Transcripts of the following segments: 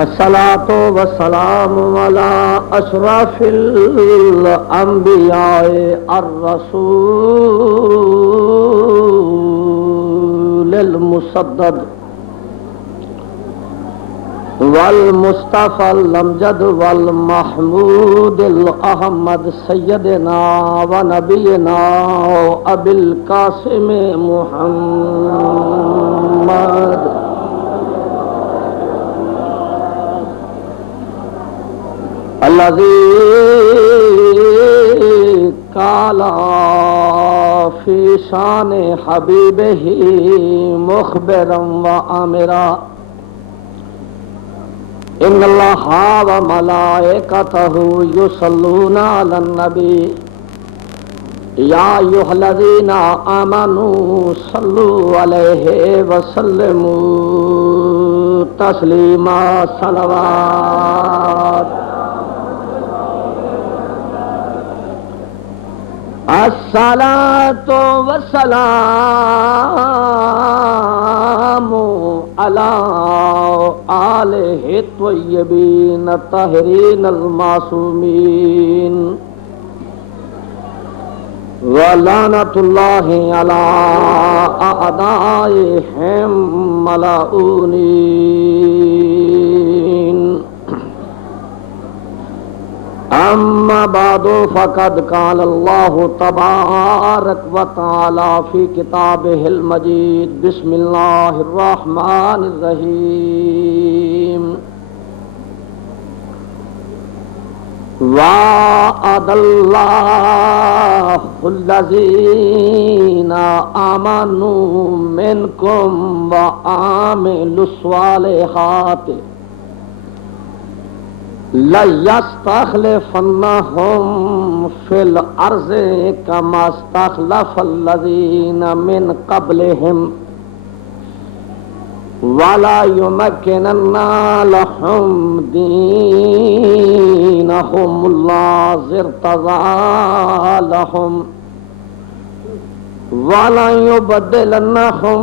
الصلاۃ والسلام علی اشرف الانبیاء الرسول المسدد والمصطفى الامجد والمحمود الاحمد سیدنا ونبینا ابی القاسم محمد الذي قال في شان حبيبه مخبرا وآمرا إن الله وملائكته يصلون على النبي يا أيها الذين آمنوا صلوا عليه وسلموا تسليما صلوات الصلاۃ والسلام علی آلہ الطیبین الطاہرین المعصومین ولعنۃ اللہ علی اعدائہم ملعونین اما بعد فقد قال اللہ تبارک وتعالی فی کتابہ المجید بسم اللہ الرحمن الرحیم وعد اللہ الذین آمنوا منکم وعملوا الصالحات لَيَسْتَخْلِفَنَّهُمْ فِي الْأَرْضِ كَمَا اسْتَخْلَفَ الَّذِينَ مِنْ قَبْلِهِمْ وَلَيُمَكِّنَنَّ لَهُمْ دِينَهُمُ الَّذِي ارْتَضَىٰ لَهُمْ وَلَيُبَدِّلَنَّهُمْ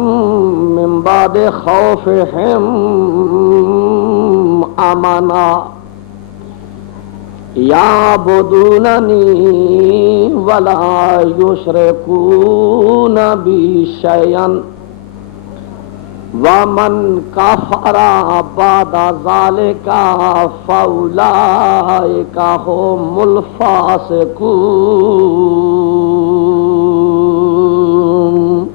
مِنْ بَعْدِ خَوْفِهِمْ أَمْنًا يعبدونني ولا يشركون بي شيئا ومن كفر بعد ذلك فأولئك هم الفاسقون.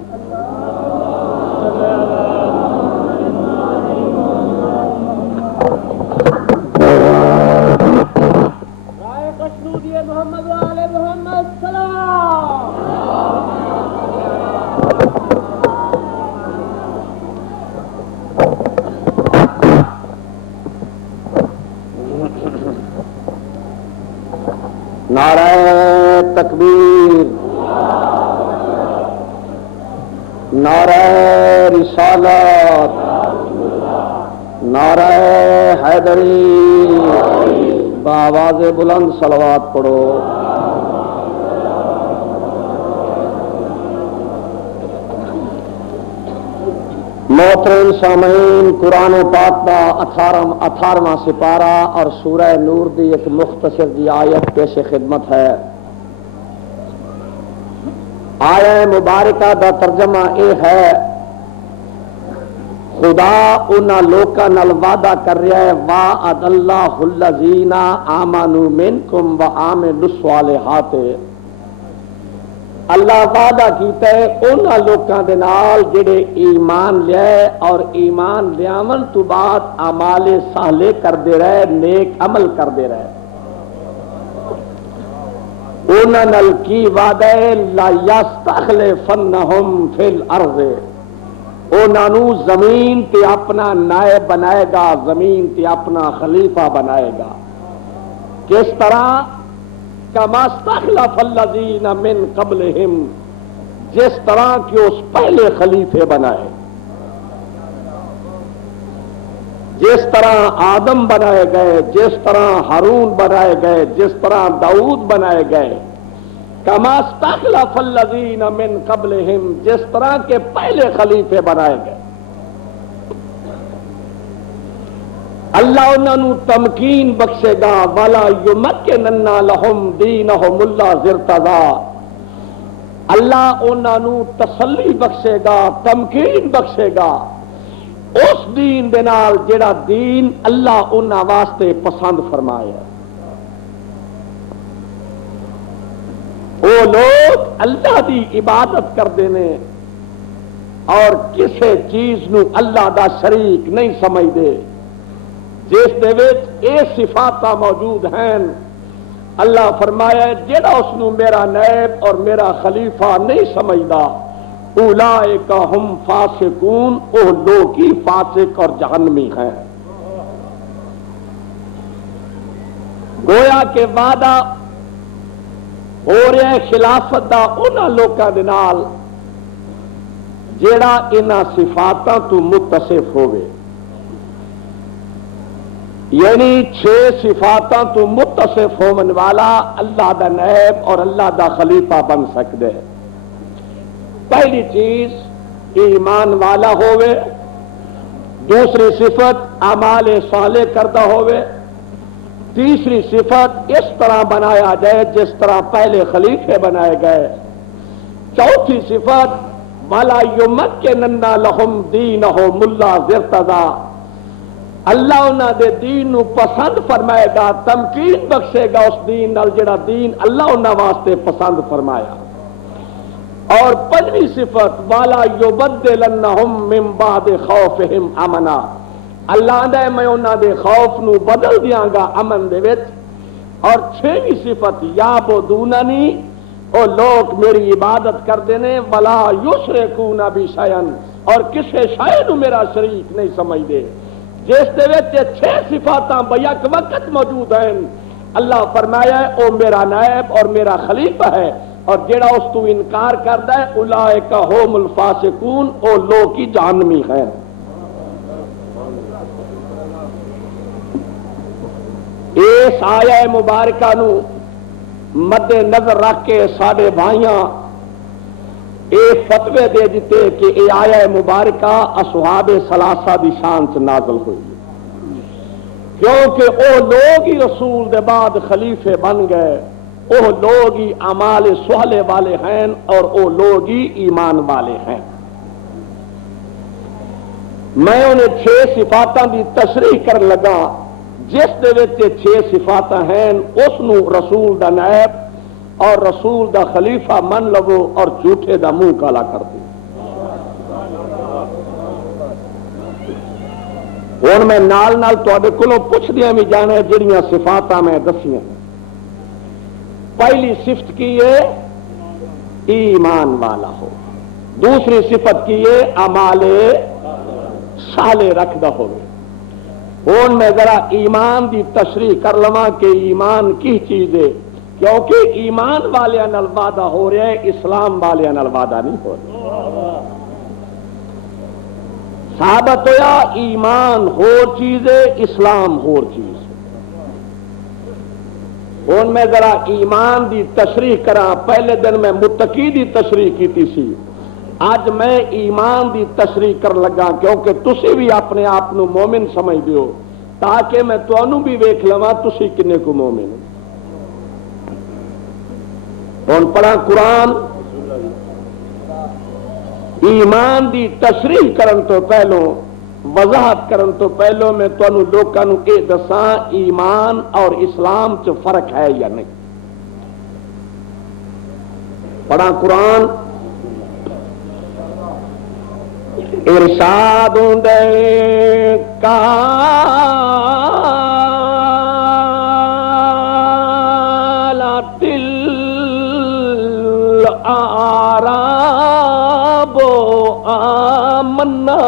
محمد وآل محمد سلام. نعرہ تکبیر، نعرہ رسالت، نعرہ حیدری، بآواز بلند صلوات پڑھو. محترم سامعین، قرآن پاک کا 18واں سپارہ اور سورہ نور دی ایک مختصر دی آیت پیش خدمت ہے. آیت مبارکہ دا ترجمہ یہ ہے، خدا انہاں لوکاں نال وعدہ کر رہا ہے، وعد اللہ الذین آمنوا منکم وعملوا الصالحات. اللہ وعدہ کیتا ہے انہاں لوکاں دے نال جڑے ایمان لے اور ایمان لیاون تو بعد اعمال صالح کردے رہے، نیک عمل کردے رہے. انہاں نال کی وعدہ ہے، لا یستخلفنہم فی الارض، انہوں زمین تے اپنا نائب بنائے گا، زمین تے اپنا خلیفہ بنائے گا. کس طرح؟ کما استخلف الذین من قبلہم، جس طرح کہ اس پہلے خلیفے بنائے، جس طرح آدم بنائے گئے، جس طرح ہارون بنائے گئے، جس طرح داؤد بنائے گئے. کما استخلف الذین من قبلہم، جس طرح کے پہلے خلیفے بنائے گئے. اللہ انہوں تمکین بخشے گا والا یمکنن لہم دینہم الذی ارتضی اللہ انہوں تسلی بخشے گا تمکین بخشے گا اس دین دے نال جڑا دین اللہ انہاں واسطے پسند فرمایا وہ لوگ اللہ دی عبادت کرتے ہیں اور کسی چیز نو اللہ دا شریک نہیں سمجھتے جس دے وچ اے صفات موجود ہیں اللہ فرمایا جڑا اس نو میرا نائب اور میرا خلیفہ نہیں سمجھدا اولئک ہم فاسقون او لوگ ہی فاسق اور جہنمی ہیں گویا کہ وعدہ ہو رہا ہے خلافت دا انہاں لوکاں دے نال جیڑا انہاں صفاتاں تو متصف ہوئے یعنی 6 صفاتاں تو متصف ہومن والا اللہ دا نائب اور اللہ دا خلیفہ بن سکدے پہلی چیز ایمان والا ہوئے دوسری صفت اعمال صالح کردہ ہوئے تیسری صفت اس طرح بنایا جائے جس طرح پہلے خلیفے بنائے گئے چوتھی صفت وَلَا يُمَكِّنَنَّ لَهُمْ دِينَهُمُ الَّذِي ارْتَضَىٰ اللہ انہاں دے دین نو پسند فرمائے گا تمکین بخشے گا اس دین نال جڑا دین اللہ انہاں واسطے پسند فرمایا اور پنجویں صفت وَلَا يُبَدِّلَنَّهُم مِّن بَعْدِ خَوْفِهِمْ امنا اللہ نے میں انہاں دے خوف نو بدل دیاں گا امن دے وچ اور 6ویں صفت یعبدوننی او لوگ میری عبادت کردے نے ولا یشرکون بی شیئا اور کسے شے نو میرا شریک نہیں سمجھدے جس دے وچ 6 صفاتاں بیک وقت موجود ہیں اللہ فرمایا ہے او میرا نائب اور میرا خلیفہ ہے اور جڑا اس تو انکار کردا ہے اولئک هم الفاسقون او لوگ کی جہنمی ہیں اس آیہ مبارکہ نو مد نظر رکھ کے سارے بھائیاں اے فتوے دے دیتے کہ اے آیہ مبارکہ اصحاب ثلاثہ دی شان سے نازل ہوئی کیونکہ او لوگ ہی رسول دے بعد خلیفے بن گئے او لوگ ہی اعمال صالح والے ہیں اور او لوگ ہی ایمان والے ہیں میں انہیں 6 صفاتاں دی تشریح کر لگا جس دے وچ 6 صفاتاں ہیں اس نو رسول دا نائب اور رسول دا خلیفہ من لو اور جھوٹے دا منہ کالا کر دو ہن میں نال نال تواڈے کولوں پوچھ دیاں بھی جانا جڑیاں صفاتاں میں دسیاں پہلی صفت کی ہے ایمان والا ہو دوسری صفت کی ہے اعمال صالح رکھدا ہوئے ہوں میں ذرا ایمان دی تشریح کر لواں کہ ایمان کی چیز ہے کیونکہ ایمان والے نال وعدہ ہو رہا ہے اسلام والے نال وعدہ نہیں ہو رہا ثابت ہوا ایمان ہور چیز ہے اسلام ہور چیز ہوں میں ذرا ایمان دی تشریح کراں پہلے دن میں متقی دی تشریح کیتی سی آج میں ایمان دی تشریح کر لگا کیونکہ تسی بھی اپنے آپ نو مومن سمجھ دیو تاکہ میں تانوں بھی ویکھ لواں تسی کنے کو مومن ہن پڑھا قرآن ایمان دی تشریح کرن تو پہلو وضاحت کرن تو پہلو میں تانوں لوکاں نو اے دساں ایمان اور اسلام چ فرق ہے یا نہیں پڑھا قرآن ارشاد دے قالت الاعراب آمنا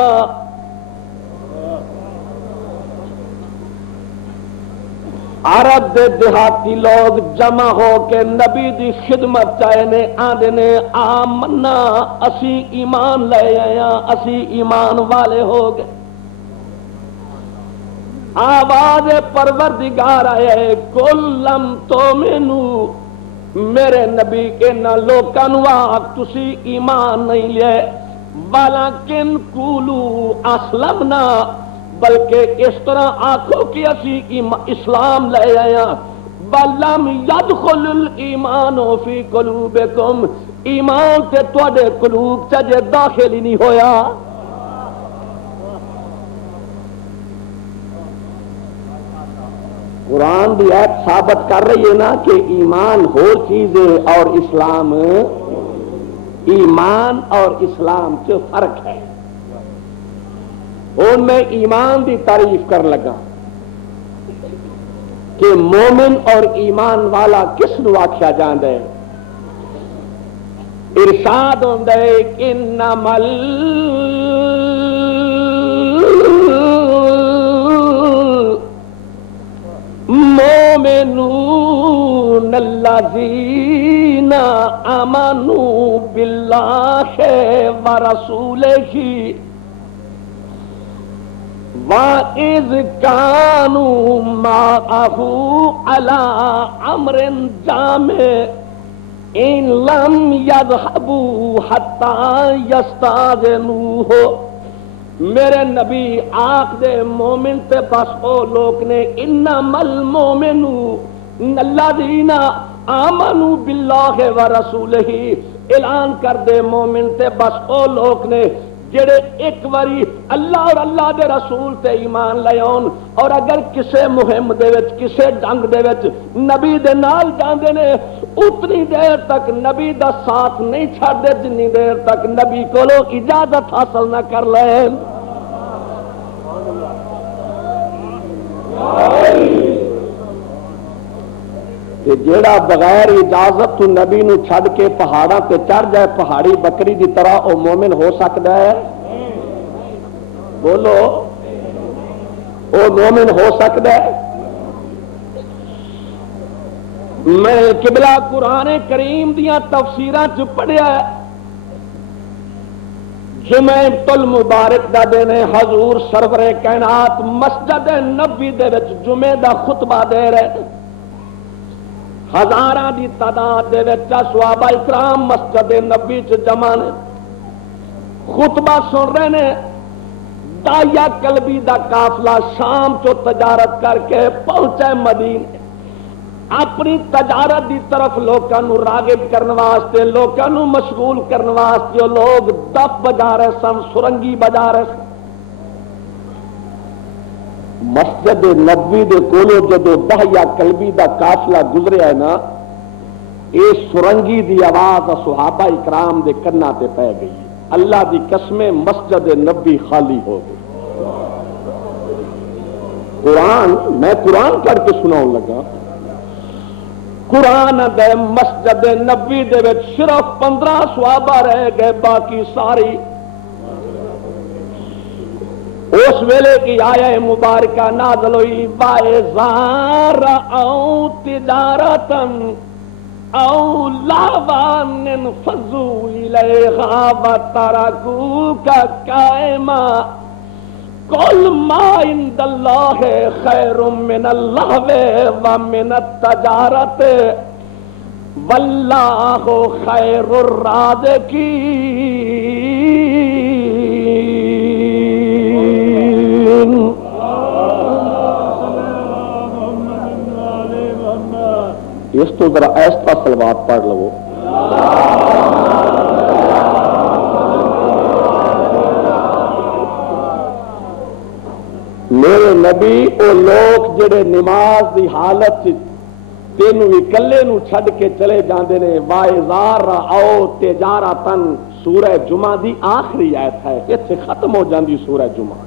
عرب دے دیہاتی لوگ جمع ہو کے نبی دی خدمت چاہے نے آدھے نے آمنا اسی ایمان لے آیا اسی ایمان والے ہو گئے آواز پروردگار آئے کلم تو مینو میرے نبی کے نہ لوکاں نو آکھ تسی ایمان نہیں لے ولیکن قولوا اسلمنا بلکہ اس طرح آخو کہ اسی اسلام لے آیا بلم یدخل الایمان فی قلوبکم ایمان تے تواڈے قلوب چ جے داخل ہی نہیں ہویا. قرآن دی ایت ثابت کر رہی ہے نا کہ ایمان ہو چیز ہے اور اسلام ایمان اور اسلام سے فرق ہے. اور میں ایمان دی تعریف کر لگا کہ مومن اور ایمان والا کس نو آکھیا جاندا ہے. ارشاد ہوندا ہے انما المؤمنون الذین آمنوا باللہ ورسولہ وَإِذْ كَانُوا مَعَهُ عَلَىٰ أَمْرٍ جَامِعٍ إِن لَّمْ يَذْهَبُوا حَتَّىٰ يَسْتَأْذِنُوهُ. میرے نبی آخ دے مومن تے بس او لوگ نے انما المؤمنون الذین آمنوا باللہ ورسولہ اعلان کر دے مومن تے بس او لوگ نے جڑے ایک واری اللہ اور اللہ دے رسول تے ایمان لے آن اور اگر کسے مہم دے وچ کسے جنگ دے وچ نبی دے نال جاندے نے اتنی دیر تک نبی دا ساتھ نہیں چھڑ دے جنی دیر تک نبی کولو اجازت حاصل نہ کر لین. جیڑا بغیر اجازت تو نبی نو چھڑ کے پہاڑاں تے چڑھ جائے پہاڑی بکری دی طرح او مومن ہو سکتا ہے؟ بولو او مومن ہو سکتا ہے؟ میں قبلہ قرآن کریم دیاں تفسیراں چ پڑھیا ہے جمعۃ المبارک دا دن ہے. حضور سرور کائنات مسجد نبوی دے وچ جمعے دا خطبہ دے رہے ہزاراں دی تعداد دے وچ صحابہ اکرام مسجد نبی چ جمع نے خطبہ سن رہے نے. دایا کلبی دا قافلہ شام چو تجارت کر کے پہنچے مدینے اپنی تجارت دی طرف لوکاں نو راغب کرنے واسطے لوکاں نو مشغول کرنے واسطے لوگ دف بجا رہے سن سرنگی بجا رہے سن. مسجد نبوی دے کولو جدو دایا کلبی دا قافلہ گزریا ہے نا اے سرنگی دی آواز صحابہ اکرام دے کنا تے پہ گئی. اللہ دی قسمیں مسجد نبی خالی ہو گئی. میں قرآن کر کے سناؤں لگا. قرآن دے مسجد نبی دے وچ صرف 15 صحابہ رہ گئے باقی ساری اس ویلے کی آیہ مبارکہ نازل ہوئی وَإِذَا رَأَوْا تِجَارَةً أَوْ لَهْوًا انفَضُّوا إِلَيْهَا وَتَرَكُوكَ قَائِمًا قُلْ مَا عِندَ اللَّهِ خَيْرٌ مِّنَ اللَّهْوِ وَمِنَ التِّجَارَةِ وَاللَّهُ خَيْرُ الرَّازِقِينَ. اس تو ذرا ایسا صلوات پڑھ لو. میرے نبی او لوگ جڑے نماز دی حالت تینوں اکلے نو چھڈ کے چلے جاندے نے. وَإِذَا رَأَوْا تِجَارَةً سورہ جمعہ دی آخری آیت ہے اتنے ختم ہو جاندی سورہ جمعہ.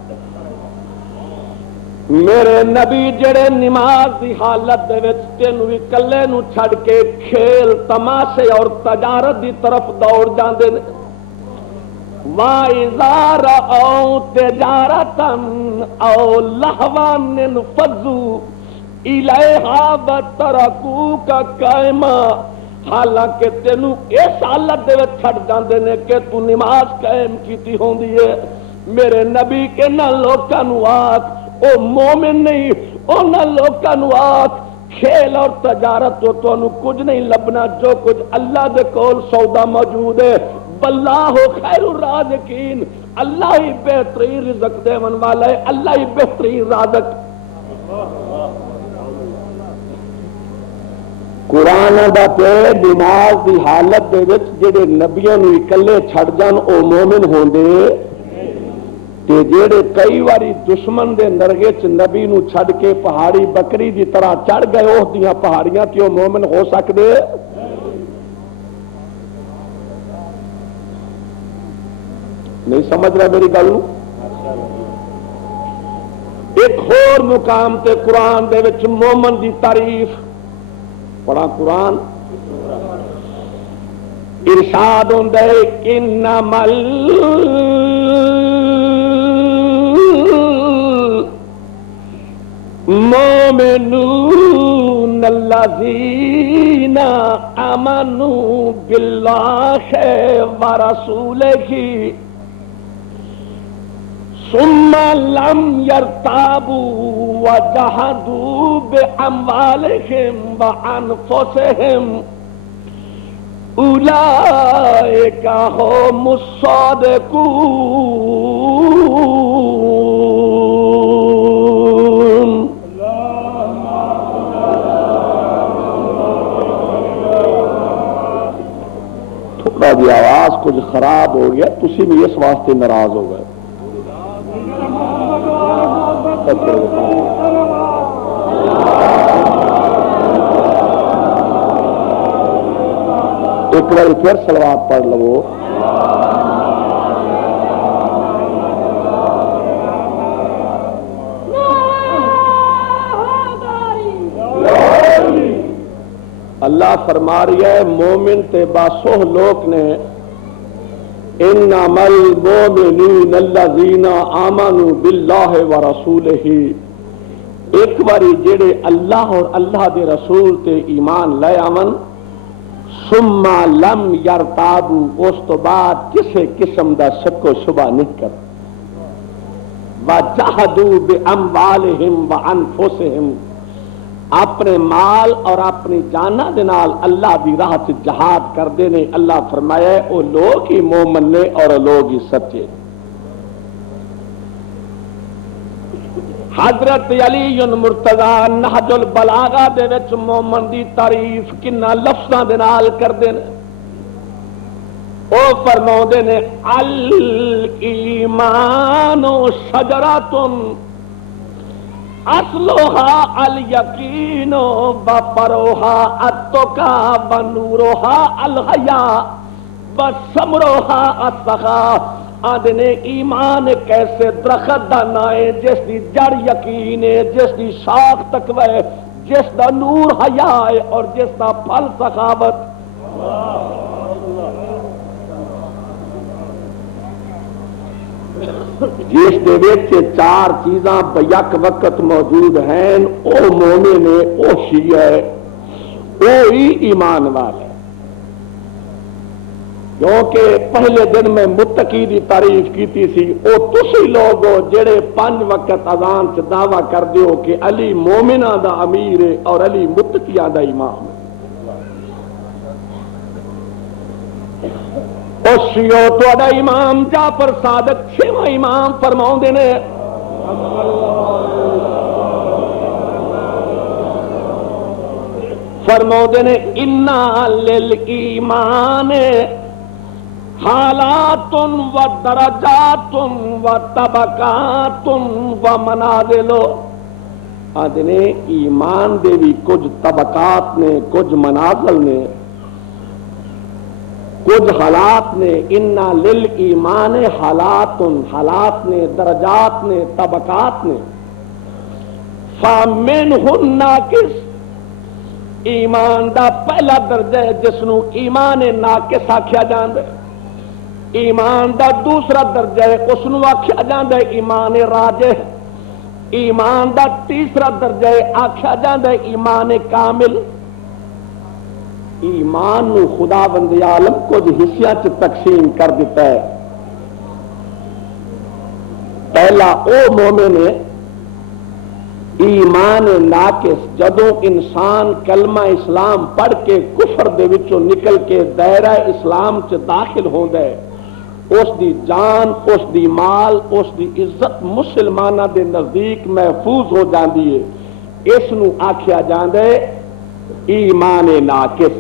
میرے نبی جڑے نماز دی حالت دے وچ تینوں اکلے نو چھڈ کے کھیل تماشے اور تجارت دی طرف دوڑ جاندے نے. وَإِذَا رَأَوْا تِجَارَةً أَوْ لَهْوًا انفَضُّوا إِلَيْهَا وَتَرَكُوكَ قَائِمًا. حالانکہ تینوں اس حالت دے وچ چھڈ جاندے نے کہ تو نماز قائم کیتی ہوندی ہے. میرے نبی کے نہ لوکاں نو آکھ او مومن نہیں انہاں لوکاں نو آکھ کھیل اور تجارت تو تانوں کچھ نہیں لبنا جو کچھ اللہ دے کول سودا موجود ہے. واللہ خیر الرازقین اللہ ہی بہترین رزق دیون والا ہے، اللہ ہی بہترین رازق۔ قرآن دا تے نماز دی حالت دے وچ جڑے نبیوں نو اکلے چھڑ جان او مومن ہوندے، تے جڑے کئی واری دشمن دے نرگے چ نبی نو چھڑ کے پہاڑی بکری دی طرح چڑھ گئے اس دیاں پہاڑیاں تے او مومن ہو سکدے؟ نہیں سمجھ رہا میری گل؟ ایک اور مقام تے قرآن دے وچ مومن دی تعریف پڑھا قرآن ارشاد ہوندا ہے انما المؤمنون الذین آمنوا باللہ ورسولہ ثم لم يرتابوا وجاهدوا بأموالهم وأنفسهم أولئك هم الصادقون۔ تھوڑا جی آواز کچھ خراب ہو گیا، تسی بھی اس واسطے ناراض ہو گئے۔ ایک بار پھر صلوات پڑھ لو۔ اللہ فرما رہی ہے مومن تے باسوہ لوگ نے انما المؤمنون الذین آمنوا باللہ ورسولہ، ایک باری جڑے اللہ اور اللہ دے رسول تے ایمان لے آون، ثم لم یرتابوا، اس تو بعد کسے قسم دا شک و شبہ نہیں کر، وجاہدوا باموالہم وانفسہم، اپنے مال اور اپنی جانہ دے نال اللہ دی راہ سے جہاد کردے نے۔ اللہ فرمایا ہے وہ لوگ ہی مومن نے اور لوگ ہی سچے۔ حضرت علی مرتضی نہج البلاغہ دے وچ مومن دی تعریف کنا لفظاں دے نال کردے نے۔ او فرماؤندے نے الایمان شجرۃ اصلها الیقین وفروها التقی ونورها الحیاء وثمرها السخاء۔ آدھنے ایمان ایک ایسے درخت دا نام ہے جس دی جڑ یقین ہے، جس دی شاخ تقوی ہے، جس دا نور حیا ہے اور جس دا پھل سخاوت۔ جس دے وچ چار چیزاں بیک وقت موجود ہیں، او مومن ہے، او شیعہ ہے، او ہی ایمان والا ہے۔ کیونکہ پہلے دن میں متقی دی تعریف کیتی سی، او تسی لوگ ہو جڑے 5 وقت اذان چ دعویٰ کر دیو کہ علی مومناں دا امیر ہے اور علی متقیاں دا امام ہے۔ شیعو تہاڈا امام جعفر صادق 6واں امام فرماؤندے نے انا للایمان حالات و درجات و طبقات و منازل۔ آدھنے ایمان دے بھی کچھ طبقات نے، کچھ منازل نے، کچھ حالات نے۔ انا للایمان حالات، حالات نے، درجات نے، طبقات نے۔ فمنہ الناقص، ایمان دا پہلا درجہ ہے جس نو ایمان ناقص آکھیا جاندا ہے۔ ایمان دا دوسرا درجہ ہے اس نو آکھیا جاندا ہے ایمان راجح۔ ایمان دا تیسرا درجہ ہے آکھیا جاندا ہے ایمان کامل۔ ایمان نو خدا بند عالم کچھ حصیاں چ تقسیم کر دیتا ہے۔ پہلا او مومن ہے ایمان ناقص، جدوں انسان کلمہ اسلام پڑھ کے کفر دے وچوں نکل کے دائرہ اسلام چ داخل ہوندا ہے، اس دی جان، اس دی مال، اس دی عزت مسلمانہ دے نزدیک محفوظ ہو جاندی ہے۔ اس نو آکھیا جاندے ایمان ناقص،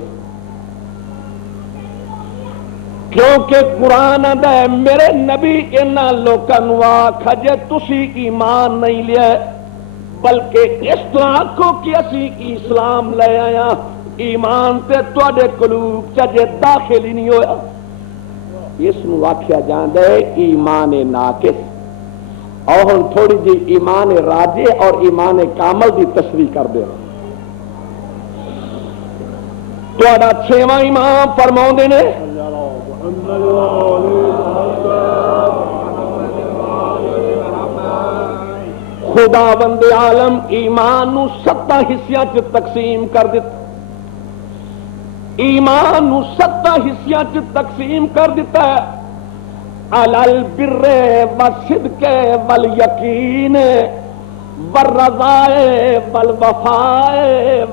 کیونکہ قرآن آندا ہے میرے نبی انہاں لوکاں نو آکھا جے تسی ایمان نہیں لیا بلکہ اس طرح آکھو کہ اسی اسلام لے آیا، ایمان تے تواڈے قلوب چ جے داخل ہی نہیں ہویا، اس نو آکھیا جاندا ہے ایمان ناقص۔ اور ہن تھوڑی جی ایمان راجح اور ایمان کامل دی تشریح کر دے۔ تہاڈا 6واں امام فرماؤندے نے خداوند عالم ایمان نو 7 حصیاں چ تقسیم کر دیتا، ایمان نو 7 حصیاں چ تقسیم کر دیتا ہے، علل البر والصدق والیقین والرضاء والوفاء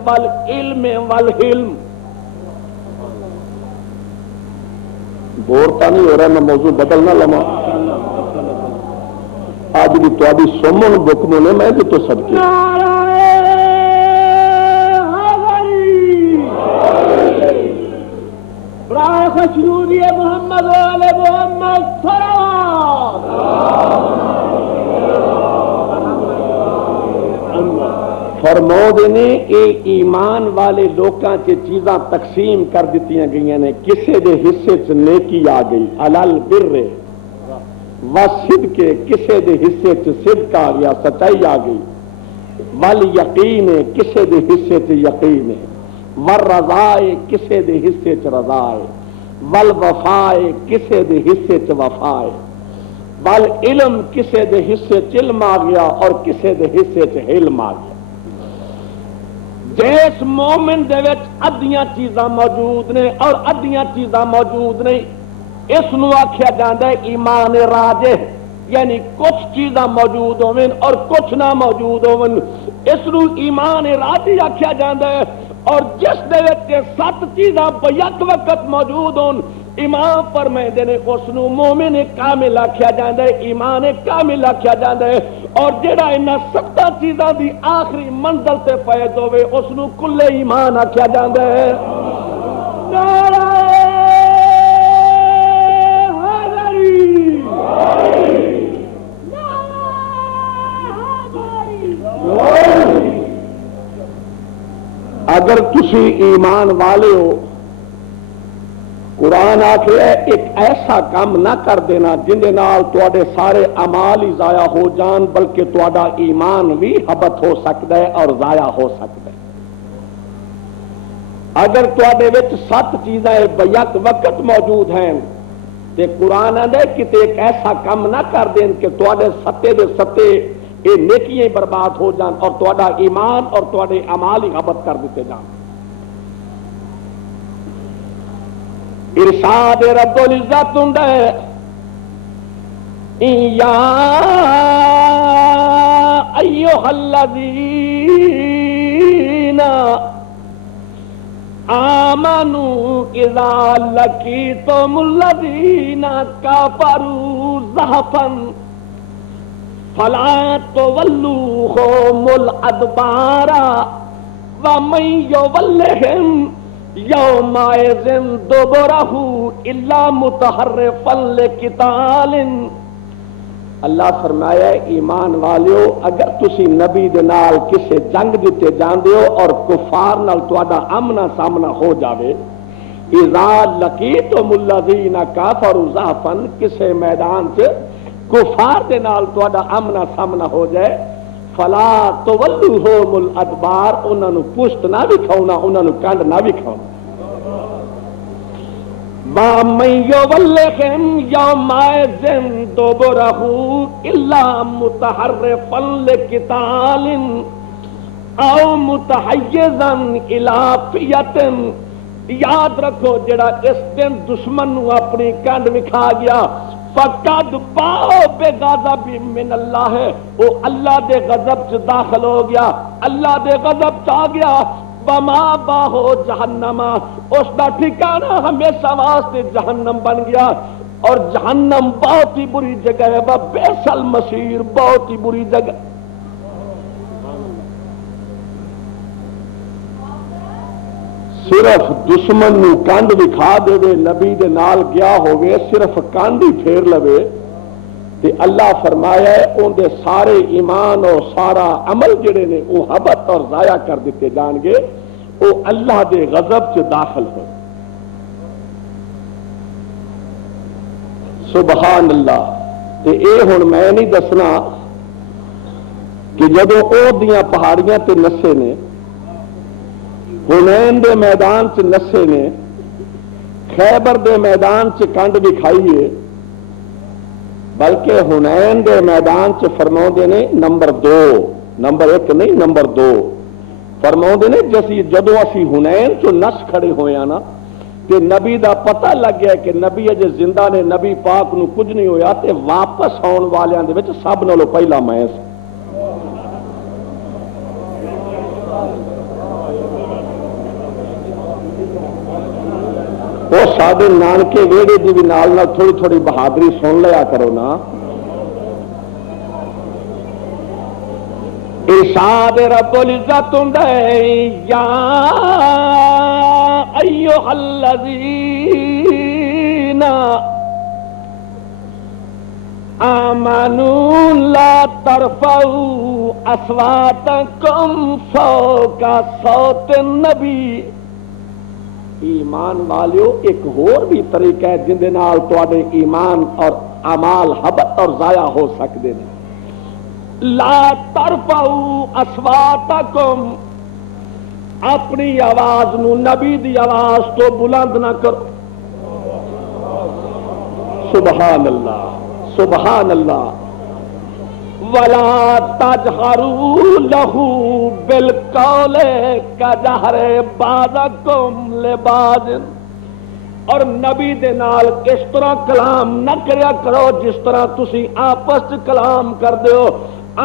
والعلم والحلم۔ بورتا نہیں ہو رہا، میں موضوع بدلنا لما آج بھی تو سومن بکموں نے میں بھی تو سب کے خشنودی محمد والے محمد فرمو دینے اے ایمان والے لوکاں چ چیزاں تقسیم کر دیتیاں گئیاں نے، کسے دے حصے چ نیکی آ گئی، علل بر وصدق، کسے دے حصے چ صدق آ گیا، سچائی آ گئی، والیقین، کسے دے حصے چ یقین ہے، والرضاء، کسے دے حصے چ رضا ہے، والوفاء، کسے دے حصے چ وفا ہے، والعلم، کسے دے حصے چ علم آ گیا اور کسے دے حصے چ علم آ گیا۔ جس مومن دے وچ ادیاں چیزاں موجود نے اور ادیاں چیزاں موجود نہیں، اس نو آکھیا جاندا ہے ایمان راجح، یعنی کچھ چیزاں موجود ہوون اور کچھ نہ موجود ہوون، اس نو ایمان راجح آکھیا جاندا ہے۔ اور جس دے وچ 7 چیزاں بیک وقت موجود ہون، امام فرمائندے نے اس نو مومن کامل آکھیا جاندا ہے، ایمان کامل آکھیا جاندا ہے۔ اور جڑا انہاں 7 چیزاں دی آخری منزل تے فائز ہوے اس نو کل ایمان آکھیا جاندا ہے۔ نعرہ حیدری، اگر تسی ایمان والے ہو، قرآن آکھے ایک ایسا کام نہ کر دینا جن دے نال تواڈے سارے اعمال ہی ضائع ہو جان، بلکہ تواڈا ایمان بھی ہبط ہو سکتا ہے اور ضائع ہو سکتا ہے۔ اگر تواڈے وچ 7 چیزاں بیک وقت موجود ہیں تے قرآن آندا ہے کہ ایک ایسا کام نہ کر دین کہ تواڈے 7 دے 7 یہ نیکیاں برباد ہو جان اور تواڈا ایمان اور تواڈے اعمال ہی ہبط کر دیتے جان۔ ارشاد رب العزت ہوندا ہے یا ایھا الذین آمنوا اذا لقیتم الذین کفروا زحفا فلا تولوہم الادبار ومن یولہم یومئذ دبرہ الا متحرفا لقتال۔ اللہ فرمایا ایمان والیو، اگر تسی نبی دے نال کسے جنگ دیتے جاندے ہو اور کفار نال تواڈا آمنا سامنا ہو جاوے، اذا لقیتم الذین کفروا زحفا، کسے میدان سے کفار دے نال تواڈا آمنا سامنا ہو جائے، فلا تولوہم الادبار، انہاں نو پشت نہ وکھاؤنا، انہاں نو کنڈ نہ وکھاؤنا۔ وَمَن یولہم یومئذ دبرہ الا متحرفا لقتال او متحیزا الی فئۃ، یاد رکھو جڑا اس دن دشمن نو اپنی کنڈ وکھا گیا، فقد باؤ بے غضب من اللہ، وہ اللہ دے غضب سے داخل ہو گیا، اللہ دے غضب چ آ گیا۔ وما باہو جہنم، اس دا ٹھکانہ ہمیشہ واسطے جہنم بن گیا۔ اور جہنم بہت ہی بری جگہ ہے، بئس المصیر، بہت ہی بری جگہ۔ صرف دشمن نو کنڈ دکھا دے، نبی دے نال گیا ہوئے صرف کنڈ ہی پھیر لوے تے اللہ فرمایا ہے ان دے سارے ایمان اور سارا عمل جڑے نے وہ حبط اور ضائع کر دیتے جان گے، وہ اللہ دے غضب چ داخل ہو۔ سبحان اللہ۔ تے اے ہن میں نہیں دسنا کہ جدوں او دیاں پہاڑیاں تے نسے نے، حنین دے میدان چ نسے نے، خیبر دے میدان چ کنڈ دکھائیے، بلکہ حنین دے میدان چ فرماؤندے نے نمبر 2، نمبر 1 نہیں نمبر 2 فرماؤندے نے جدوں اسی حنین چ نس کھڑے ہویا نا کہ نبی دا پتہ لگ گیا کہ نبی اجے زندہ نے، نبی پاک نو کچھ نہیں ہویا، تے واپس آن والیاں دے وچ سب نالوں پہلا میں سی۔ وہ سادے نانکے ویڑے دی بھی نال نال تھوڑی تھوڑی بہادری سن لیا کرو نا۔ ارشاد رب العزت یا ایھا الذین آمنوا لا ترفعوا اصواتکم فوق صوت النبی۔ ایمان والیو ایک اور بھی طریقہ ہے جن دے نال تواڈے ایمان اور اعمال حبط اور ضائع ہو سکتے ہیں۔ لا ترفعوا اصواتکم، اپنی آواز نو نبی دی آواز تو بلند نہ کرو۔ سبحان اللہ سبحان اللہ۔ ولا تجہروا لہ بالقول کجہر بعضکم لبعض، اور نبی دے نال اس طرح کلام نہ کریا کرو جس طرح تسی آپس کلام کر دیو۔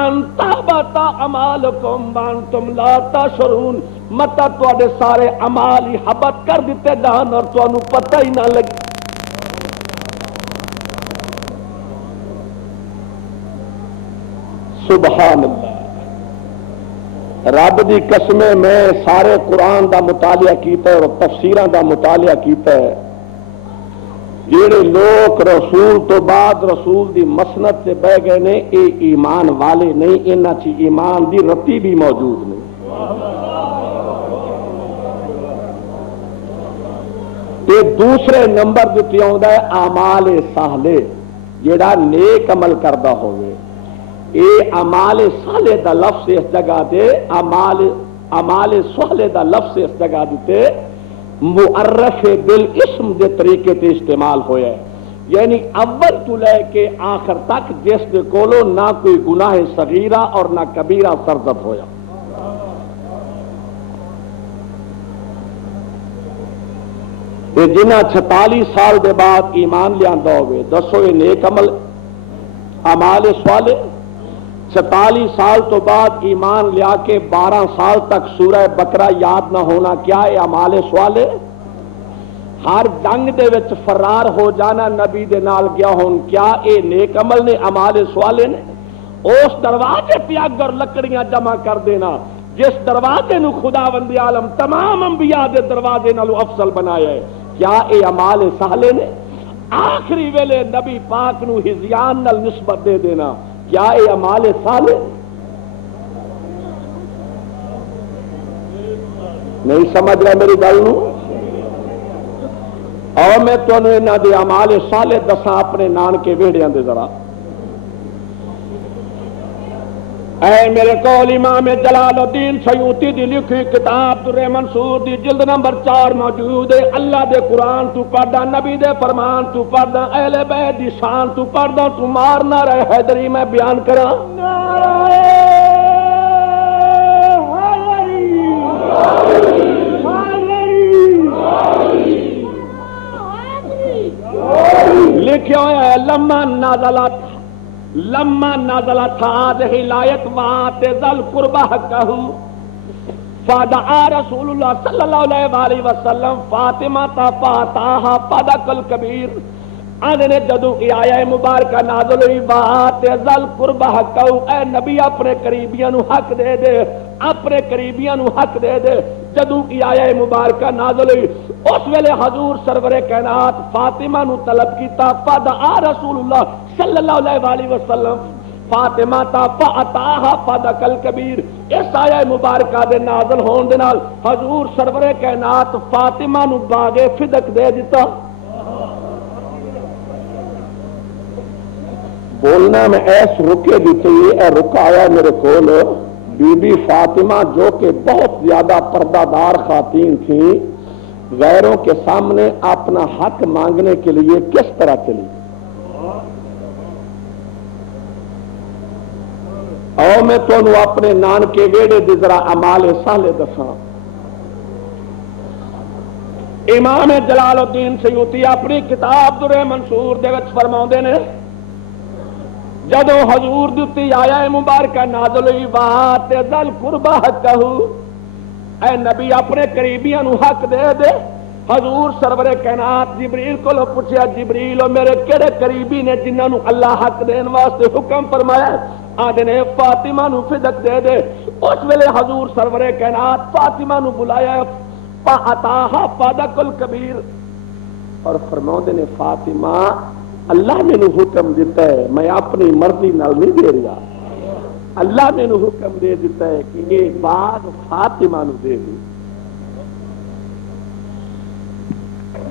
ان تحبط اعمالکم وانتم لا تشعرون، متا تواڈے سارے اعمال ہی حبط کر دیتے جان اور تانوں پتہ ہی نہ لگے۔ سبحان اللہ۔ رب دی قسم میں سارے قرآن دا مطالعہ کیتا ہے اور تفسیراں دا مطالعہ کیتا ہے، جڑے لوگ رسول تو بعد رسول دی مسند سے بہ گئے نے اے ایمان والے نہیں، انہاں چ ایمان دی رتی بھی موجود نہیں۔ تے دوسرے نمبر تے آوندا ہے اعمال صالح، جڑا نیک عمل کردا ہوئے۔ اے اعمال صالح دا لفظ اس جگہ دے اعمال صالح دا لفظ اس جگہ دیتے معرف بالاسم دے طریقے تے استعمال ہویا ہے، یعنی اول تو لے کے آخر تک جس دے کولو نہ کوئی گناہ صغیرہ اور نہ کبیرہ سرزد ہویا۔ تے جنہ 46 سال دے بعد ایمان لیاندا ہوئے، دسو یہ نیک عمل اعمال صالح۔ 46 سال تو بعد ایمان لیا کے 12 سال تک سورہ بقرہ یاد نہ ہونا، کیا ہے اعمال صالح؟ ہر جنگ دے وچ فرار ہو جانا نبی دے نال گیا ہون، کیا اے نیک عمل نے اعمال صالح نے؟ اس دروازے پہ اگ اور لکڑیاں جمع کر دینا جس دروازے نو خداوند عالم تمام انبیاء دے دروازے نالو افضل بنایا ہے، کیا اے اعمال صالح نے؟ آخری ویلے نبی پاک نو ہزیان نال نسبت دے دینا، کیا اے اعمال صالح؟ نہیں سمجھ رہے میری گل نو؟ اور میں تمہیں انہاں دے اعمال صالح دساں اپنے نانکے ویڑیاں دے ذرا۔ اے میرے کول امام جلال الدین سیوطی دی لکھی کتاب در منصور دی جلد نمبر 4 موجود ہے۔ اللہ دے قرآن تو پڑھدا، نبی دے فرمان تو پڑھدا، اہل بیت دی شان تو پڑھدا، تو مار نہ رہے حیدری میں بیان کراں۔ لکھا ہوا ہے لما نزلت هذه الآیت وآت ذا القربى حقه فدعا رسول اللہ صلی اللہ علیہ وسلم فاطمہ فاتاها فدق الکبیر۔ آنے نے جدو کی آیا مبارکہ نازل ہوئی بات ذل قربہ حقہ، اے نبی اپنے قریبیاں نو حق دے دے، اپنے قریبیاں نو حق دے دے۔ جدو کی آیا مبارکہ نازل ہوئی اس ویلے حضور سرور کائنات فاطمہ نو طلب کیتا، فدعا رسول اللہ صلی اللہ علیہ وسلم فاطمہ تا فاتاہا فدکل کبیر۔ اس آیا مبارکہ دے نازل ہون دے نال حضور سرور کائنات فاطمہ نو باغ فدق دے دیتا۔ بولنا میں ایس رکے بھی چاہیے، اے رکا آیا میرے کول بی بی فاطمہ جو کہ بہت زیادہ پردہ دار خواتین تھیں، غیروں کے سامنے اپنا حق مانگنے کے لیے کس طرح چلی۔ اور میں تمہیں اپنے نان کے ویڑے دی ذرا امال سالے دساں۔ امام جلال الدین سیوطی اپنی کتاب در منصور دے وچ فرماؤندے نے جدو حضور دیتی آیا مبارکہ نازل ہوئی بات ذل قربہ حقہ، اے نبی اپنے قریبیاں نو حق دے دے۔ حضور سرور کائنات جبریل کو لو پوچھیا، جبریل میرے کیڑے قریبی نے جنہاں نو اللہ حق دین واسطے حکم فرمایا؟ آدھے نے فاطمہ نو فدق دے دے۔ اس ویلے حضور سرور کائنات فاطمہ نو بلایا، فاتاہا فدق الکبیر، اور فرماؤندے نے فاطمہ اللہ نے نو حکم دیتا ہے، میں اپنی مرضی نال نہیں دے رہا، اللہ نے نو حکم دے دیتا ہے کہ یہ باغ فاطمہ نو دے دی۔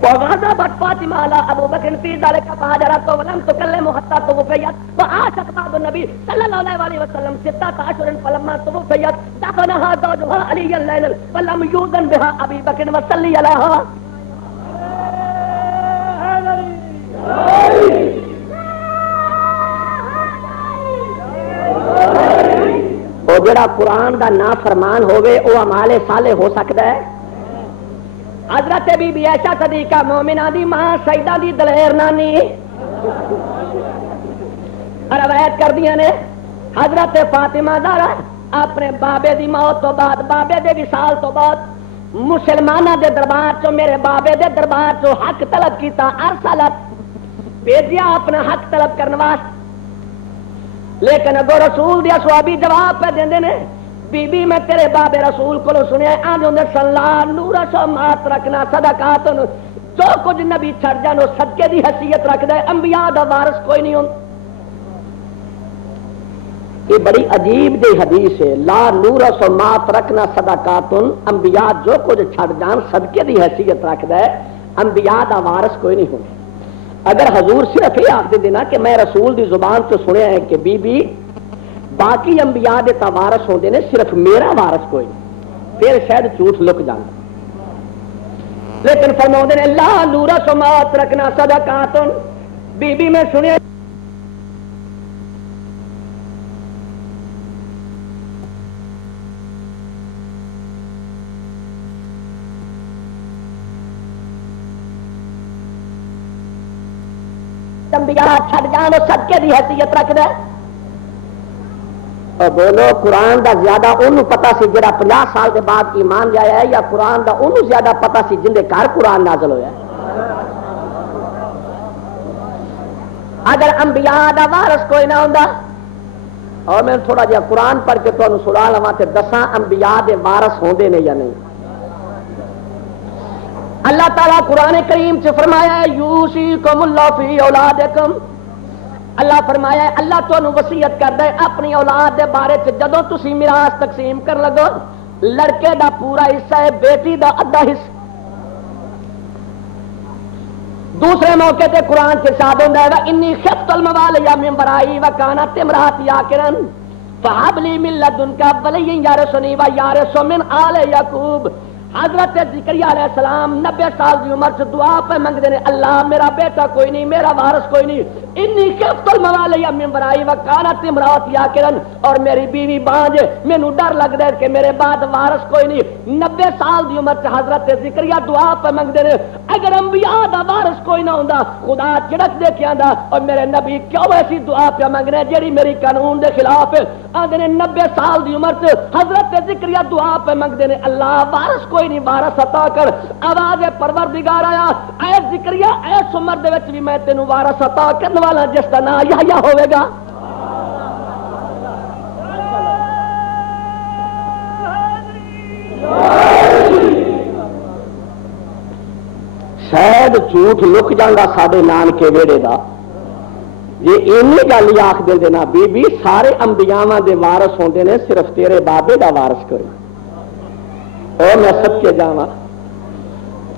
وغضبت فاطمہ علی ابو بکر فی ذلک فہجرته ولم تکلمه حتى توفیت وعاشت بعد النبی صلی اللہ علیہ وسلم 16 اشہر فلما توفیت دفنها زوجها علی الليل ولم یؤذن بها ابی بکر وصلی علیها۔ وہ جڑا قرآن دا نافرمان ہوئے وہ اعمال صالح ہو سکتا ہے؟ حضرت بی بی عائشہ صدیقہ مومنہ دی ماں سیدہ دی دلیر نانی روایت کر دیا نے حضرت فاطمہ زہرا اپنے بابے دی موت تو بعد، بابے دے وصال تو بعد مسلمانہ دے دربار چو، میرے بابے دے دربار چو حق طلب کیتا، ارسلت بھیجیا اپنا حق طلب کرنے واسطے، لیکن اگو رسول دیا صحابی جواب پہ دیندے نے بی بی میں تیرے بابے رسول کو سنیا آدھے صلاح نورا سو مات رکھنا صدقاتن، جو کچھ نبی چھڑ جانو صدقے دی حیثیت رکھ دے، انبیاء دا وارث کوئی نہیں ہوں۔ یہ بڑی عجیب دی حدیث ہے، لا نورا سو مات رکھنا صدقاتن، انبیاء جو کچھ چھڑ جان صدقے دی حیثیت رکھ دے، انبیاء دا وارث کوئی نہیں ہوں۔ اگر حضور صرف یہ آخ دینا کہ میں رسول دی زبان تو سنیا ہے کہ بی بی باقی انبیاء دے تا وارث ہوندے نے صرف میرا وارث کوئی نہیں، پھر شاید جھوٹ لک جانا، لیکن فرماؤندے نے لا نورا سمات رکھنا صدقاتن، بی بی میں سنیا انبیاء چھڑ جان صدقے دی حیثیت رکھ دے۔ اور بولو قرآن دا زیادہ انہوں پتا سی جڑا 50 سال کے بعد ایمان جایا ہے، یا قرآن دا انہوں زیادہ پتا سی جن دے گھر قرآن نازل ہویا ہے؟ اگر انبیاء دا وارث کوئی نہ ہوندا، اور میں تھوڑا جہا قرآن پڑھ کے تمہیں سنا لواں تے دساں انبیاء دے وارث ہوندے نے یا نہیں۔ اللہ تعالیٰ قرآن کریم سے فرمایا ہے یوصیکم اللہ فی اولادکم، اللہ فرمایا ہے اللہ تو وصیت کردا ہے اپنی اولاد دے بارے چ، جدوں تسی میراث تقسیم کر لگو لڑکے دا پورا حصہ ہے، بیٹی دا ادھا حصہ۔ دوسرے موقع تے قرآن سے ارشاد ہوندا ہے انی خفت الموالي من ورائی وکانت امراتی عاقرا فہب لی من لدنک ولی یرثنی ویرث من آل یعقوب۔ حضرت زکریا علیہ السلام 90 سال کی عمر سے دعا پہ منگتے ہیں اللہ میرا بیٹا کوئی نہیں، میرا وارث کوئی نہیں، انی خفت الموالی من ورائی وکانت امراتی آکرن، اور میری بیوی بانج، مینوں ڈر لگدا ہے کہ میرے بعد وارث کوئی نہیں۔ 90 سال دی عمر تے حضرت زکریا دعا پہ منگدے نے، اگر انبیاء دا وارث کوئی نہ ہوندا خدا چڑک دے کے آندا اور میرے نبی کیوں ایسی دعا پہ منگنے جیڑی میری قانون دے خلاف ہے؟ آندے نے 90 سال دی عمر تے حضرت زکریا دعا پہ منگدے نے، اللہ وارث کوئی نہیں، وارث عطا کر۔ آواز پروردگار آیا، اے زکریا اس عمر دے وچ بھی میں تینوں وارث عطا کرنے والا جس دا نام یحییٰ ہوے گا۔ شاید جھوٹ لک جانا سارے نانکے ویڑے دا جی اینی گل آخ دے نا بی بی سارے انبیاء دے وارث ہوندے نے، صرف تیرے بابے دا وارث کوئی۔ اور میں سب کے جاواں،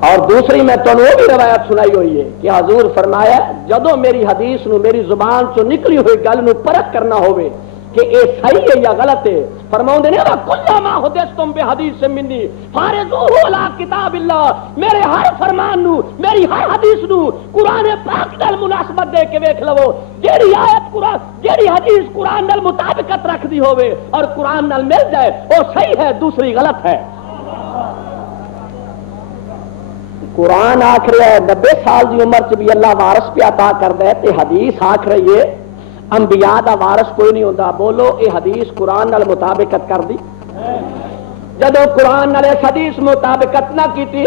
اور دوسری میں تمہیں وہ بھی روایت سنائی ہوئی ہے کہ حضور فرمایا جدو میری حدیث نو میری زبان چو نکلی ہوئی گل نو پرکھ کرنا ہوئے کہ اے صحیح ہے یا غلط ہے، فرماؤں دینے کلما حدثتم بحدیث منی فارضوہ علی کتاب اللہ، میرے ہر فرمان نو میری ہر حدیث نو قرآن پاک نال مناسبت دے کے ویکھ لو، جیڑی آیت قرآن جیڑی حدیث قرآن نال مطابقت رکھ دی ہوئے اور قرآن نال مل جائے وہ صحیح ہے، دوسری غلط ہے۔ قرآن آخ رہا ہے 90 سال کی عمر چ بھی اللہ وارث پہ عطا کردا ہے، تے حدیث آخ رہی ہے انبیاء دا وارث کوئی نہیں ہوتا۔ بولو اے حدیث قرآن نال مطابقت کر دی؟ جدو قرآن نال اس حدیث مطابقت نہ کیتی،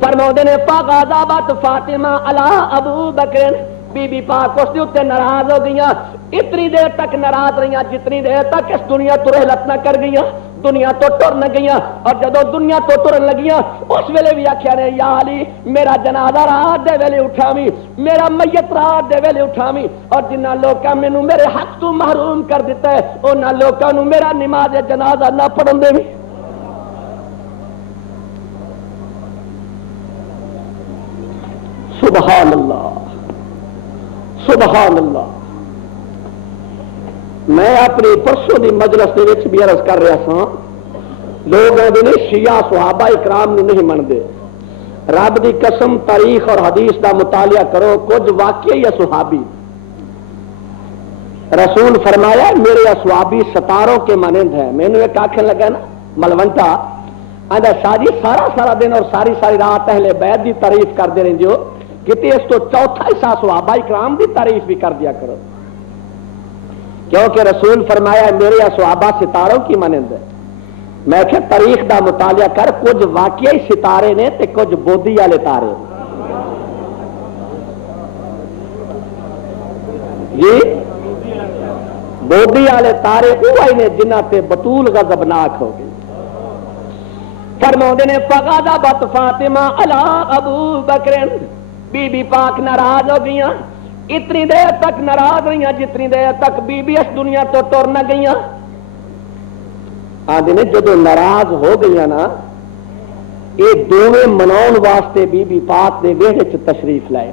فرماؤندے نے فغضبت فاطمہ علی ابو بکر، بی بی پاک اس دے اوتے ناراض ہو گئیاں، اتنی دیر تک ناراض رہیاں جتنی دیر تک اس دنیا تو رحلت نہ کر گئیاں، دنیا تو ٹر نہ گئیاں، اور جدو دنیا تو ٹرن لگیاں اس ویلے بھی آخیا نے یا علی میرا جنازہ رات دے ویلے اٹھاویں، میرا میت رات دے ویلے اٹھاویں، اور جنہ لوکاں مینوں میرے حق تو محروم کر دیتا ہے انہاں لوکاں نوں میرا نماز جنازہ نہ پڑھن دے۔ سبحان اللہ سبحان اللہ۔ میں اپنی پرسوں دی مجلس دے وچ بھی عرض کر رہا سا، لوگ آندے نے شیعہ صحابہ اکرام نو نہیں مندے، رب دی قسم تاریخ اور حدیث دا مطالعہ کرو، کچھ واقعی یا صحابی رسول فرمایا میرے اصحابی ستاروں کے مانند ہے۔ میں نے ایک آخر لگا نا ملونٹا آندا شاہ جی سارا دن اور ساری رات اہل بیت دی تعریف کرتے رہندے ہو، کتے اس تو چوتھا حصہ صحابہ اکرام دی تعریف بھی کر دیا کرو، کیونکہ رسول فرمایا میرے صحابہ ستاروں کی مانند ہے۔ میں کہ تاریخ دا مطالعہ کر، کچھ واقعی ستارے نے تے کچھ بودی والے تارے جی، بودی والے تارے وہ نے جنہ تے بطول غضبناک ہو گئی۔ فرماؤندے نے فغضبت فاطمہ علی ابو بکر، بی بی پاک ناراض ہو گئیاں، اتنی دیر تک ناراض رہیاں جتنی دیر تک بی بی اس دنیا تو ٹر نہ گئیاں۔ آدھے نے جدو ناراض ہو گئیاں نا یہ دونوں مناؤن واسطے بی بی پاک دے ویڑے چ تشریف لائے۔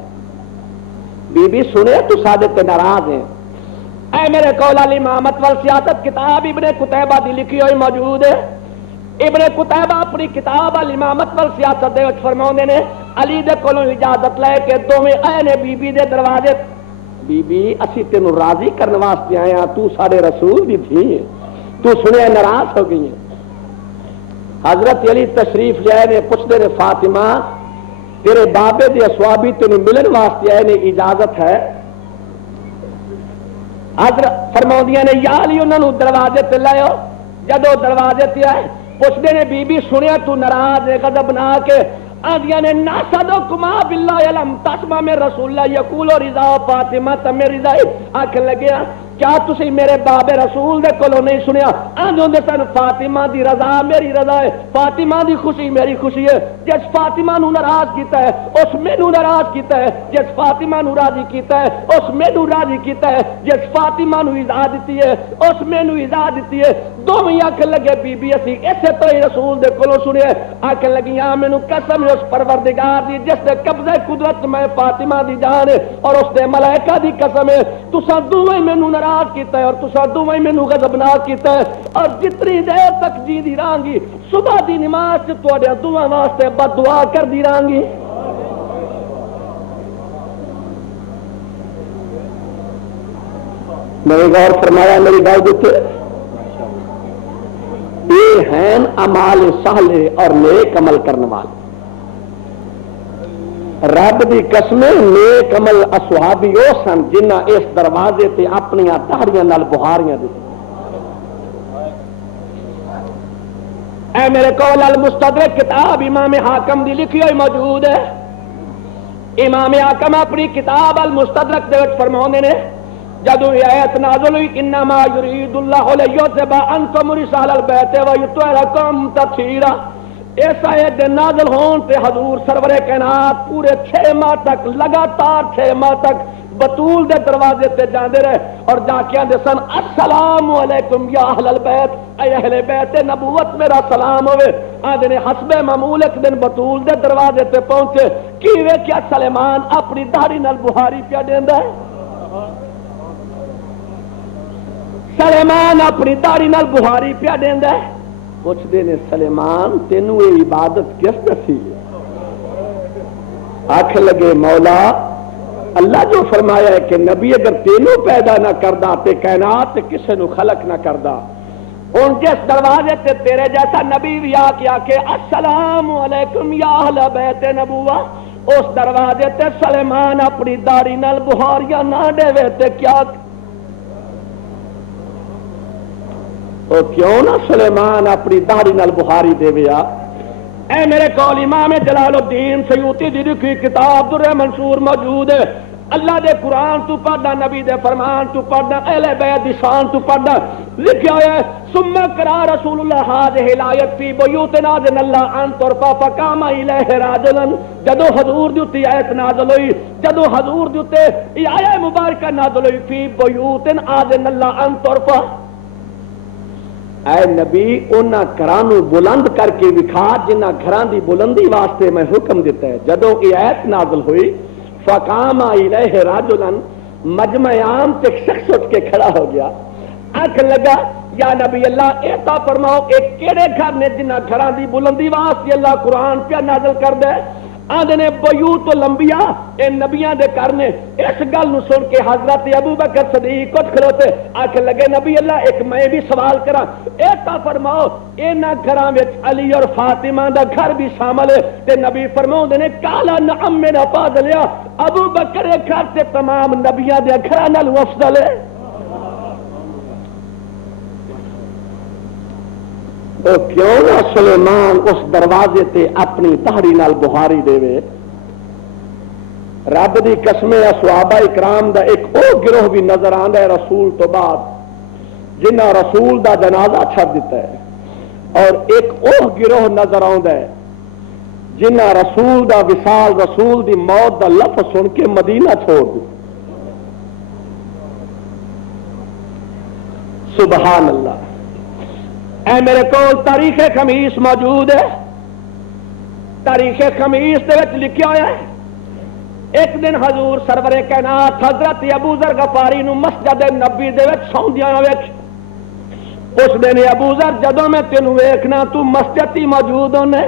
بی بی سنے تو سادے تے ناراض ہیں، اے میرے کول الامامت والسیاست کتاب ابن قتیبہ دی لکھی ہوئی موجود ہے۔ ابن قتیبہ اپنی کتاب الامامت والسیاست دے وچ فرماوندے نے علی دے کولوں اجازت لے کے دوویں آئے نے بی بی دے دروازے، بی بی اسی تینوں راضی کرنے واسطے آئے ہاں، تو سارے رسول دی تھی، تو سنے ناراض ہو گئی ہیں۔ حضرت علی تشریف لے آئے نے، پوچھتے نے فاطمہ تیرے بابے دے اصحابی تینوں ملن واسطے آئے نے، اجازت ہے؟ حضرت فرماؤندیاں نے یا علی انہاں نوں دروازے تے لے آؤ۔ جدو دروازے تے آئے پوچھتے نے بی بی سنیا تو ناراض ہے غضبناک ہے، آدھیاں نے ناسدکما باللہ علم تسمع میں رسول اللہ یقول رضا فاطمہ تمہیں رضا آکھ لگیا کیا تسی میرے باب رسول دے کولوں نہیں سنیا؟ آندوں دے سن فاطمہ دی رضا میری رضا ہے، فاطمہ دی خوشی میری خوشی ہے، جس فاطمہ نو ناراض کیتا ہے اس مینوں ناراض کیتا ہے، جس فاطمہ نو راضی کیتا ہے اس مینوں راضی کیتا ہے، جس فاطمہ نو اجازت دیتی ہے اس مینوں اجازت دیتی ہے۔ دوویں آکھ لگے بی بی اسی اسے طرح رسول دے کولوں سنیا، آکھ لگیاں مینوں قسم ہے اس پروردگار دی جس دے قبضہ قدرت میں فاطمہ دی جان ہے اور اس دے ملائکہ دی قسم ہے، تساں دوویں مینوں ناراض کیتا ہے اور تساں دوویں مینوں غضبناک کیتا ہے، اور جتنی دیر تک جیندی رہاں گی صبح دی نماز تے تواڈے دعا واسطے بد دعا کردی رہاں گی۔ میں نے غور فرمایا میری گل دیتے یہ ہیں امال سہلے اور نیک عمل کرنے والے رب دی قسمیں نیک عمل اصحابی او سن جنہ اس دروازے تے اپنی دہڑیاں نال بہاریاں دی اے میرے کول المستدرک کتاب امام حاکم دی لکھی ہوئی موجود ہے امام حاکم اپنی کتاب المستدرک دے وچ فرماوندے نے جدو آیت نازل ہوئی انما یرید اللہ لیذہب عنکم رجال البیت ویطہرکم تطہیرا اس آیت دے نازل ہون تے حضور سرور کائنات پورے 6 ماہ تک لگاتار 6 ماہ تک بطول دے دروازے تے جاندے رہے اور جا کے آندے سن السلام علیکم یا اہل البیت اے اہل بیت نبوت میرا سلام ہوئے آندے نے حسب معمول ایک دن بطول دے دروازے تے پہنچے کی ویکھیا سلیمان اپنی داڑھی نال بہاری پیا دیندا ہے سلیمان اپنی داڑھی نال بہاری پیا دیندا ہے پوچھتے نے سلیمان تینوں یہ عبادت کس دسی آنکھ لگے مولا اللہ جو فرمایا ہے کہ نبی اگر تینوں پیدا نہ کردا تے کائنات کسے نو خلق نہ کردا ہن جس دروازے تے تیرے جیسا نبی بھی آ کے السلام علیکم یا اہل بیت نبوہ اس دروازے تے سلیمان اپنی داڑھی نال بہاریاں نہ دے تے کیا تو کیوں نہ سلیمان اپنی داڑھی نال بہاری دے ویا اے میرے کول امام جلال الدین سیوطی دی لکھی کتاب در منصور موجود ہے اللہ دے قرآن تو پڑھنا نبی دے فرمان تو پڑھنا اہل بیت دی شان تو پڑھنا لکھا ہے ثم قرأ رسول اللہ هذه الآیت فی بیوت نازل اللہ ان طرفا فقام الیہ راجلا جدو حضور دی تے آیت نازل ہوئی جدو حضور دی تے آیت مبارکہ نازل ہوئی فی بیوت نازل اللہ ان طرفا اے نبی انہاں گھراں نو بلند کر کے وکھا جنہاں گھراں دی بلندی واسطے میں حکم دیتا ہے جدوں یہ آیت نازل ہوئی فقام الیہ رجلا مجمع عام تے شخص اٹھ کے کھڑا ہو گیا آنکھ لگا یا نبی اللہ ایتا فرماؤ کہ کیڑے گھر نے جنہاں گھراں دی بلندی واسطے اللہ قرآن پہ نازل کر دے آدھے نے بیوت الانبیاء اے نبیاں دے کرنے اس گل نو سن کے حضرت ابوبکر صدیق کچھ کھلوتے آکھ لگے نبی اللہ ایک میں بھی سوال کرا ایتا فرماؤ اینا گھراں وچ علی اور فاطمہ دا گھر بھی شامل ہے تے نبی فرماؤں دے نے کالا نعم میرا فاضل ابوبکر گھر تے تمام نبیاں دے گھراں نال افضل ہے تو کیوں نہ سلیمان اس دروازے تے اپنی داڑھی نال بہاری دے وے رب دی قسمیں صحابہ اکرام دا ایک او گروہ بھی نظر آندا ہے رسول تو بعد جنہاں رسول دا جنازہ چھڈ دیتا ہے اور ایک او گروہ نظر آندا ہے جنہاں رسول دا وصال رسول دی موت دا لفظ سن کے مدینہ چھوڑ دیا سبحان اللہ اے میرے کول تاریخ خمیس موجود ہے تاریخ خمیس دے وچ لکھیا ہوا ہے ایک دن حضور سرور کائنات حضرت ابو ذر غفاری نو مسجد نبی دے وچ سوندیاں ویکھ اس دن ابو ذر جدوں میں تینوں ویکھنا تو مسجد ہی موجود ہونے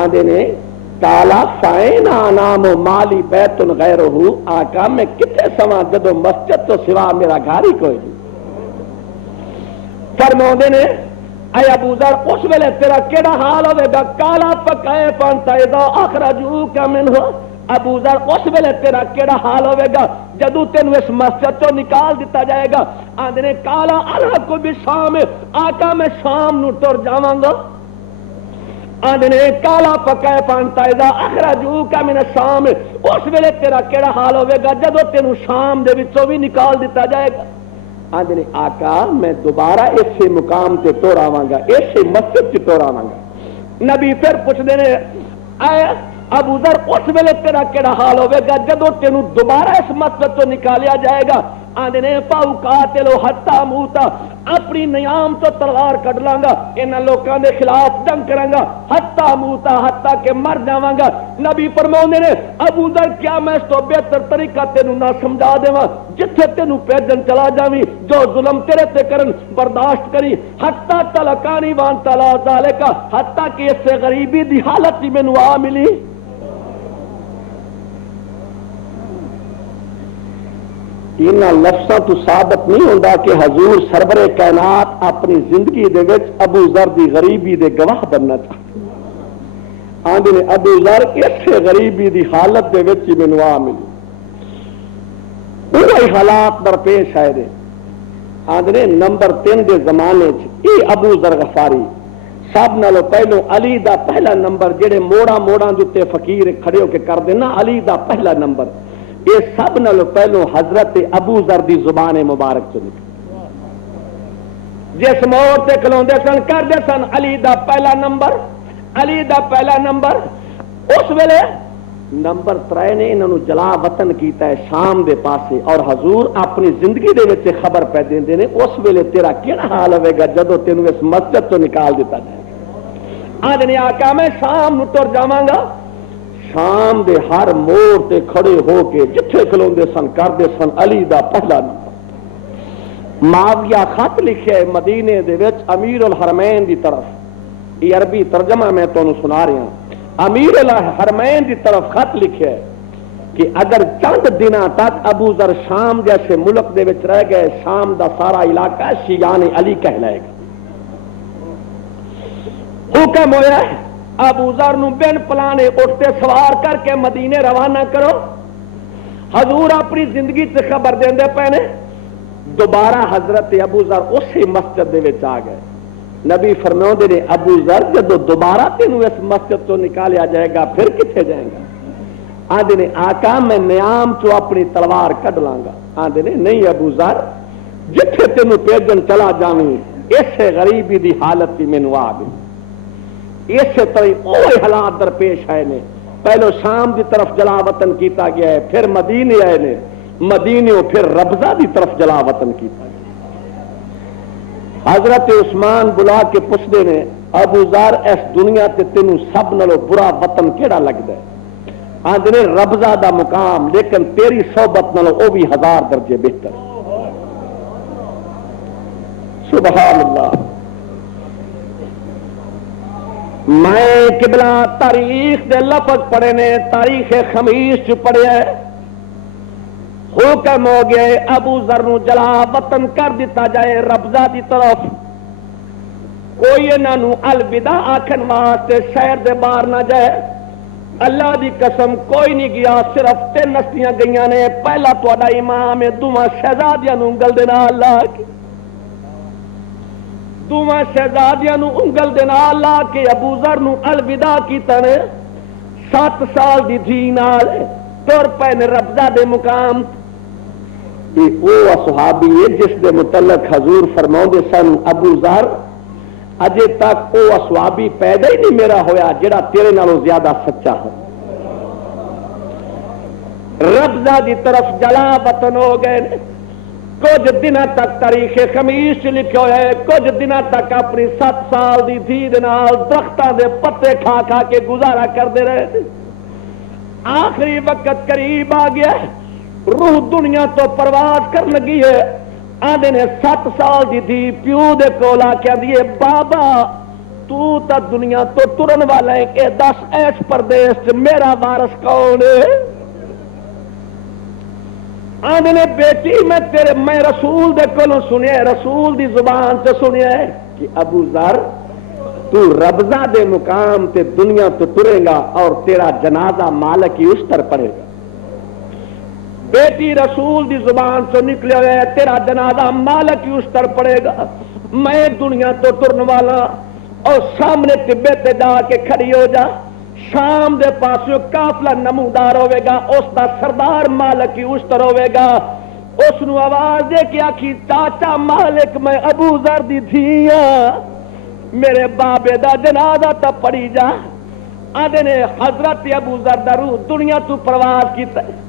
آندے نے کالا فائن نام مالی بیت غیرہ آقا میں کتے سواں جدوں مسجد تو سوا میرا گھر ہی کوئی نہیں فرماؤندے نے اے ابو ذر اس ویلے تیرا کیڑا حال ہوے گا کالا فکیف انت اذا اخرجوک منہ ابو ذر اس ویلے تیرا کیڑا حال ہوے گا جدوں تینوں اس مسجد تو نکال دیتا جائے گا آندے نے کالا الحق بالشام آقا میں شام نو ٹر جاواں گا آندے نے کالا فکیف انت اذا اخرجوک من الشام اس ویلے تیرا کیڑا حال ہوے گا جدوں تینوں شام دے وچوں بھی نکال دیتا جائے گا آندے نے آقا میں دوبارہ اسی مقام تے ٹر آواں گا اسی مسجد تے ٹر آواں گا نبی پھر پوچھدے نے اے ابو ذر اس ویلے تیرا کیڑا حال ہوے گا جدوں تینوں دوبارہ اس مسجد تو نکالیا جائے گا آندے نے پاؤ قاتلو حتی موتا اپنی نیام تو تلوار کڈ لاں گا انہاں لوکاں دے خلاف جنگ کراں گا حتی موتا حتی کہ مر جاواں گا نبی فرماوندے نے ابو ذر کیا میں اس تو بہتر طریقہ تینوں نہ سمجھا دیواں جتھے تینوں پیدل چلا جاویں جو ظلم تیرے تے کرن برداشت کری حتی تلقانی وان تلا ذالک حتی کہ اس سے غریبی دی حالت ہی مینوں آ ملی انہاں لفظاں تو ثابت نہیں ہوندا کہ حضور سرور کائنات اپنی زندگی دے وچ ابو ذر دی غریبی دے گواہ بننا چاہتے آندے نے ابو ذر اسے غریبی دی حالت دے وچ ہی مینوں آ ملی وہی حالات درپیش آئے دے آندے نے نمبر 3 دے زمانے چ اے ابو ذر غفاری سب نالوں پہلو علی دا پہلا نمبر جڑے موڑا موڑاں دے تے فقیر کھڑے ہو کے کر دینا علی دا پہلا نمبر یہ سب نالوں پہلو حضرت ابو ذر دی زبان مبارک چ نکلی جس موڑ تے کھلوندے سن کردے سن علی دا پہلا نمبر علی دا پہلا نمبر اس ویلے نمبر 3 نے انہوں جلا وطن کیتا ہے شام دے پاسے اور حضور اپنی زندگی دے وچ خبر پہ دیندے نے اس ویلے تیرا کیڑا حال ہوے گا جدوں تینوں اس مسجد تو نکال دیتا جائے گا آج نے آقا میں شام نو ٹر جاواں گا شام دے ہر موڑ تے کھڑے ہو کے جتھے کھلوندے سن کردے سن علی دا پہلا نمبر معاویہ خط لکھے مدینے دے وچ امیر الحرمین دی طرف یہ عربی ترجمہ میں تانوں سنا رہا ہوں امیر الحرمین دی طرف خط لکھے کہ اگر چند دنوں تک ابو ذر شام جیسے ملک دے وچ رہ گئے شام دا سارا علاقہ شیعان علی کہلائے گا حکم ہویا ہے ابو ذر نو بن پلانے اٹھتے سوار کر کے مدینے روانہ کرو حضور اپنی زندگی سے خبر دیندے پہنے دوبارہ حضرت ابو ذر اسی مسجد دے وچ آ گئے نبی فرماؤندے نے ابو ذر جدو دوبارہ تینوں اس مسجد تو نکالیا جائے گا پھر کتنے جائے گا آندے نے آقا میں نیام چو اپنی تلوار کڈ لاں گا آندے نے نہیں ابو ذر جتھے تینوں پیجن چلا جاویں اسے غریبی دی حالت ہی مینوں آ گئی اسے طرح اوہی حالات درپیش آئے نے پہلو شام دی طرف جلا وطن کیتا گیا ہے پھر مدینے آئے نے مدینے پھر ربضہ دی طرف جلا وطن کیتا گیا حضرت عثمان بلا کے پوچھتے نے ابو ذر اس دنیا تے تینوں سب نالوں برا وطن کیڑا لگدا ہے آندے نے ربضہ دا مقام لیکن تیری صحبت نالوں او بھی 1000 درجے بہتر سبحان اللہ میں قبلہ تاریخ دے لفظ پڑھے نے تاریخ خمیس چ پڑھے ہے حکم ہو گئے ابو ذر نو جلا وطن کر دیتا جائے ربضہ دی طرف کوئی انہاں نو الوداع آکھن واسطے شہر دے باہر نہ جائے اللہ دی قسم کوئی نہیں گیا صرف 3 ہستیاں گئیاں نے پہلا تہاڈا امام ہے دوواں شہزادیاں نو انگل دے نال لا کے دوواں شہزادیاں نو انگل دے نال لا کے ابو ذر نو الوداع کیتا نے 7 سال دی دھی نال تر پے نے ربضہ دے مقام وہ صحابی ہے جس دے متعلق حضور فرماؤندے سن ابو ذر اجے تک وہ صحابی پیدا ہی نہیں میرا ہویا جڑا تیرے نالوں زیادہ سچا ہو ربضہ دی طرف جلا وطن ہو گئے کچھ دنوں تک تاریخ خمیس لکھے ہوئے کچھ دنوں تک اپنی 7 سال دی دھی دے نال درختاں دے پتے کھا کھا کے گزارا کرتے رہے آخری وقت قریب آ گیا روح دنیا تو پرواز کر لگی ہے آدھے نے 7 سال دی تھی پیو دے کولا کیا دیے بابا تو تا دنیا تو ترن والا ہے کہ 10 ایس پردیش میرا وارث کون ہے آدھے نے بیٹی میں رسول دے کولوں سنیا رسول دی زبان سے سنیا ہے کہ ابو ذر تو ربضہ دے مقام تے دنیا تو ترے گا اور تیرا جنازہ مالک ہی اشتر پڑے گا بیٹی رسول دی زبان سے نکلے ہوئے تیرا جنازہ مالک ہی اشتر پڑے گا میں دنیا تو ترن والا اور سامنے طبے تے جا کے کھڑی ہو جا شام دے پاسوں قافلہ نمودار ہوئے گا اس دا سردار مالک ہی اشتر ہوئے گا اس نو آواز دے کے آکھی چاچا مالک میں ابو ذر دی دھیاں میرے بابے دا جنازہ تا پڑی جا آدھے نے حضرت ابو ذر دا روح دنیا تو پرواز کیتا ہے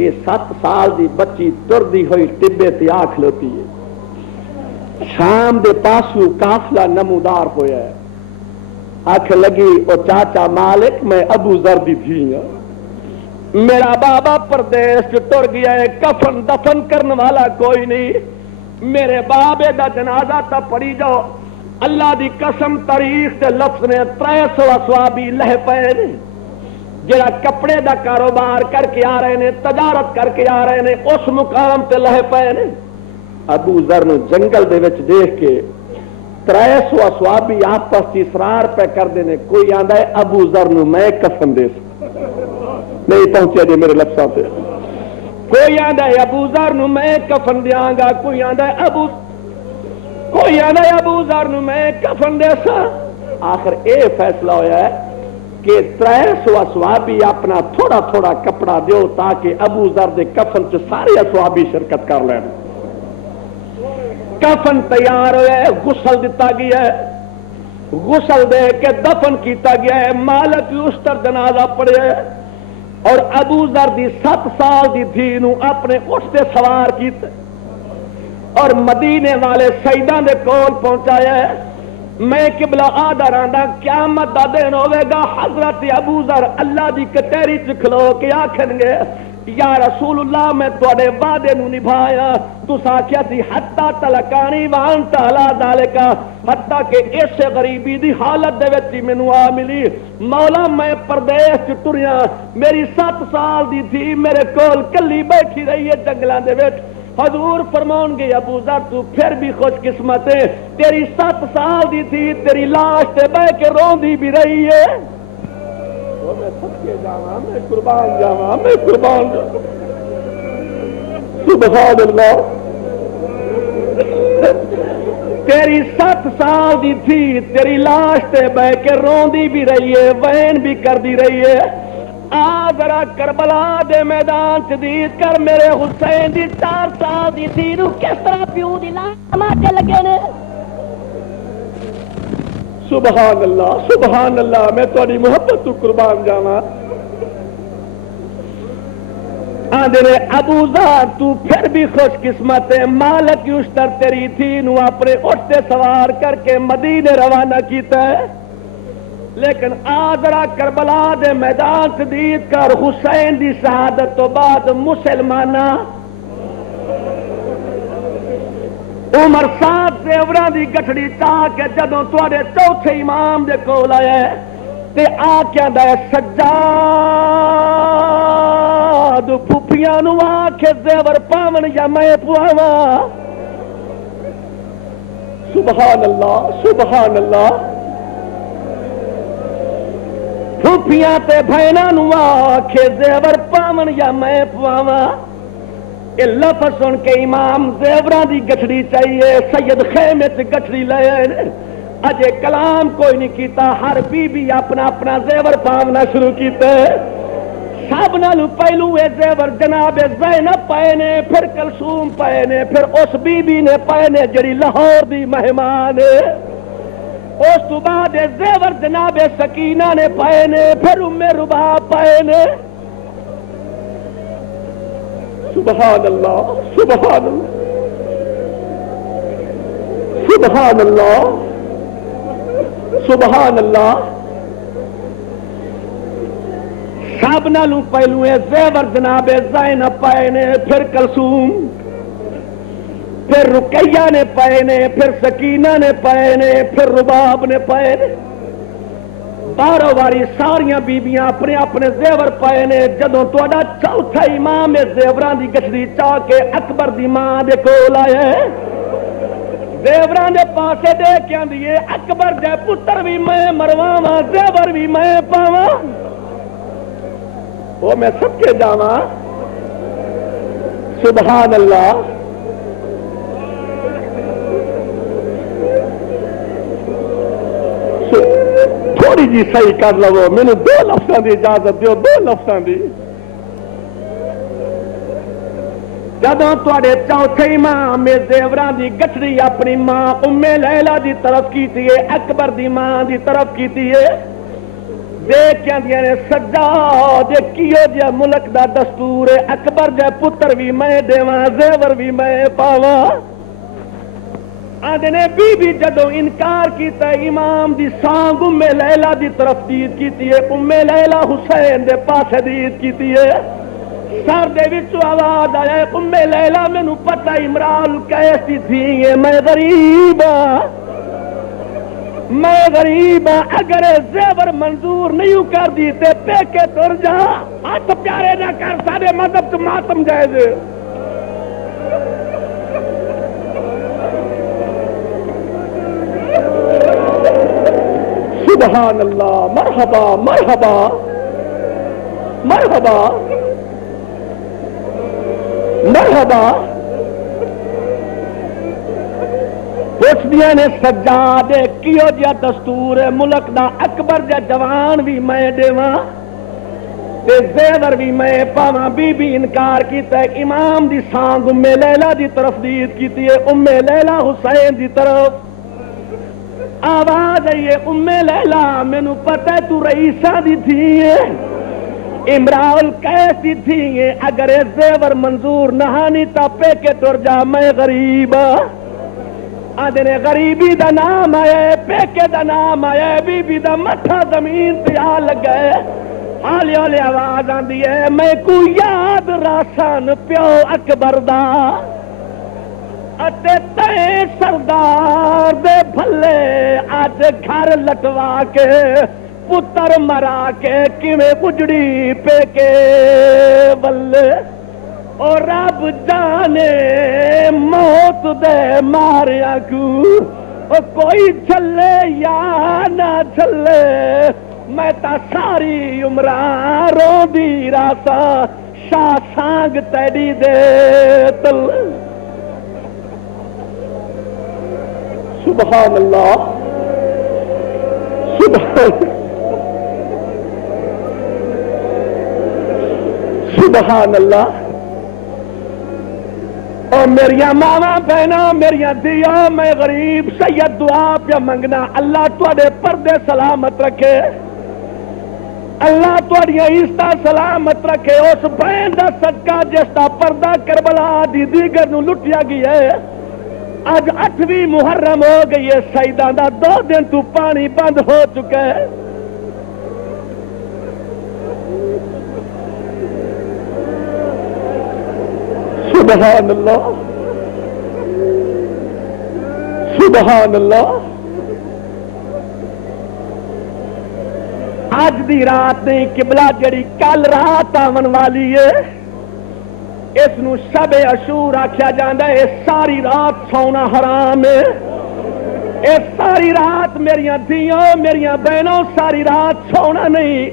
یہ 7 سال دی بچی تردی ہوئی ٹبے تے آ کھلوتی ہے شام دے پاسو قافلہ نمودار ہویا ہے آنکھ لگی او چاچا مالک میں ابو ذر دی تھی میرا بابا پردیش ٹر گیا ہے کفن دفن کرنے والا کوئی نہیں میرے بابے دا جنازہ تا پڑی جاؤ اللہ دی قسم تاریخ دے لفظ نے 300 صحابی لہ پے جڑا کپڑے دا کاروبار کر کے آ رہے نے، تجارت کر کے آ رہے نے، اس مقام تے لہ پے نے۔ ابو ذر نو جنگل دے وچ دیکھ کے 300 صحابی آپس وچ اصرار پہ کردے نے، کوئی آندا ہے ابو ذر نو میں کفن دے نہیں پہنچے جی میرے لفظاں تے، کوئی آندا ہے ابو ذر نو میں کفن دیاں گا، کوئی آندا ہے ابو ذر نو میں کفن دے سا۔ آخر اے فیصلہ ہویا ہے کہ 300 صحابی اپنا تھوڑا تھوڑا کپڑا دیو تاکہ ابو ذر دے کفن چ سارے صحابی شرکت کر لین۔ کفن تیار ہوئے، غسل دتا گیا ہے، غسل دے کے دفن کیتا گیا ہے، مالک یوسٹر جنازہ پڑھیا ہے، اور ابو ذر دی 7 سال دی دھی نو اپنے اٹھ تے سوار کیتا اور مدینے والے سیداں دے کول پہنچایا ہے۔ میں قبلہ آدھا راندا قیامت دا دن ہوے گا، حضرت ابو ذر اللہ دی کچہری چ کھلو کے آکھن گے یا رسول اللہ میں تواڈے وعدے نو نبھایا، تساں آکھیا سی حتی تلکانی وانت علی ذالک، حتی کہ اس غریبی دی حالت دے وچ مینوں آ ملی، مولا میں پردیس چ ٹریا، میری 7 سال دی تھی میرے کول کلی بیٹھی رہی ہے جنگلاں دے وچ۔ حضور فرماؤں گے ابو ذر تو پھر بھی خوش قسمت ہے، تیری 7 سال دی تھی تیری لاش تے بہ کے روندی بھی رہی ہے۔ میں صدقے جاواں، میں قربان جاواں، میں قربان جاواں، سبحان اللہ۔ تیری 7 سال دی تھی تیری لاش تے بہ کے روندی بھی رہی ہے، وین بھی کردی رہی ہے۔ آ ذرا کربلا دے میدان چ دید کر میرے حسین دی 4 سال دی تھی نو کس طرح پیو دی لاش ماتے لگے نے۔ سبحان اللہ، سبحان اللہ، میں تہاڈی محبت تو قربان جاواں۔ آندے نے ابو ذر تو پھر بھی خوش قسمت ہے، مالک یوسٹر تیری تھی نو اپنے اٹھ تے سوار کر کے مدینے روانہ کیتا ہے، لیکن آذرا کربلا دے میدان سے دید کر حسین دی شہادت تو بعد مسلمانہ عمر صاحب زیوراں دی گٹھڑی چاہ کے جدوں تواڈے چوتھے امام دے کول آیا ہے تے آ کے آندا ہے سجاد پھوپھیاں نو آکھے زیور پاون یا میں پواواں۔ سبحان اللہ، سبحان اللہ۔ پھوپھیاں تے بھیناں نو آکھے زیور پاون یا میں پواواں۔ یہ لفظ سن کے امام زیوراں دی گٹھڑی چاہیے، سید خیمے چ گٹھڑی لے آئے، اجے کلام کوئی نہیں کیتا، ہر بی بی اپنا اپنا زیور پاونا شروع کیتے۔ سب نالو پہلو اے زیور جناب زینب پائے نے، پھر کلثوم پائے نے، پھر اس بی بی نے پائے نے جڑی لاہور دی مہمان ہے، اس تو بعد زیور جناب سکینہ نے پائے نے، پھر ام رباب پائے نے۔ سبحان اللہ، سبحان اللہ، سبحان اللہ، سبحان اللہ۔ سب نالوں پہلو زیور جناب زینب پائے نے، پھر کلثوم، پھر رقیہ نے پائے نے، پھر سکینہ نے پائے نے، پھر رباب نے پائے نے۔ 12 واری ساریاں بیبیاں اپنے اپنے زیور پائے نے۔ جدوں تہاڈا چوتھا امام زیوراں دی گٹھڑی چاہ کے اکبر دی ماں دے کول آیا ہے، زیوراں دے پاسے دے کے آندی ہے اکبر دے پتر بھی میں مرواواں، زیور بھی میں پاواں۔ وہ میں سب کے جاواں، سبحان اللہ۔ تھوڑی جی صحیح کر لو، مینوں 2 لفظاں دی اجازت دیو، 2 لفظاں دی۔ جدوں تواڈے چوتھے امام زیوراں دی گٹھڑی اپنی ماں ام لیلا دی طرف کیتی ہے، اکبر دی ماں دی طرف کیتی ہے، دیکھ کے آندیاں نے سجاد کیو جے ملک دا دستور ہے، اکبر جے پتر بھی میں دیواں، زیور بھی میں پاواں۔ آدھے نے بی بی جدو انکار کیتا ہے، امام دی سانگ ام لیلا دی طرف دید کیتی ہے، ام لیلا حسین دے پاسے دید کیتی ہے۔ سر دے وچوں آواز آیا ام لیلا مینوں پتہ عمران کیسی تھی ہے، میں غریب ہاں۔ میں غریب ہاں، اگر زیور منظور نہیں کر دی تے پیکے تر جا، ہاتھ پیارے نہ کر، سارے مذہب تو ماتم جائز۔ سبحان اللہ، مرحبا مرحبا مرحبا مرحبا۔ پوچھدیاں نے سجاد کیو جیا دستور ملک دا اکبر جا جوان بھی میں دیواں تے زیور بھی میں پاواں، بی بی انکار کیتا ہے، امام دی سانگ ام لیلہ دی طرف دید کیتی ہے، ام لیلہ حسین دی طرف آواز آئی ہے، ام لیلہ مینوں پتہ ہے تو رئیساں دی تھی ہے، امراء القیس دی تھی ہے، اگر زیور منظور نہانی تا پے کے ٹر جا، میں غریب آدھے غریبی دا نام آیا، پیکے دا نام آیا، بی بی دا مٹھا زمین تے آ لگا ہے، حالی حالی آواز آندی ہے، میں کو یاد راسان پیو اکبر دا اتے تے سردار دے بھلے، آج گھر لٹوا کے پتر مرا کے کیویں اجڑی پیکے بلے، اور رب جانے موت دے ماریا کو کوئی چلے یا نہ چلے، میں تا ساری عمرہ رو دی راسا شاہ سانگ تیری دے تل۔ سبحان اللہ، سبحان اللہ۔ اور میریاں ماواں بہناں میریاں دیا، میں غریب سید دعا پہ منگنا، اللہ تواڈے پردے سلامت رکھے، اللہ تواڈیاں عزتاں سلامت رکھے، اس بہن دا صدقہ جس دا پردہ کربلا دی دیگر نو لٹیا گیا ہے، اج 8ویں محرم ہو گئی ہے، سیداں دا 2 دن تو پانی بند ہو چکا ہے۔ سبحان اللہ، سبحان اللہ۔ اج دی رات نہیں قبلہ جڑی کل رات آون والی ہے، اس نو شب عاشور آکھیا جاندا ہے، ساری رات سونا حرام ہے، اس ساری رات میریاں دھیاں میریاں بہنوں ساری رات سونا نہیں،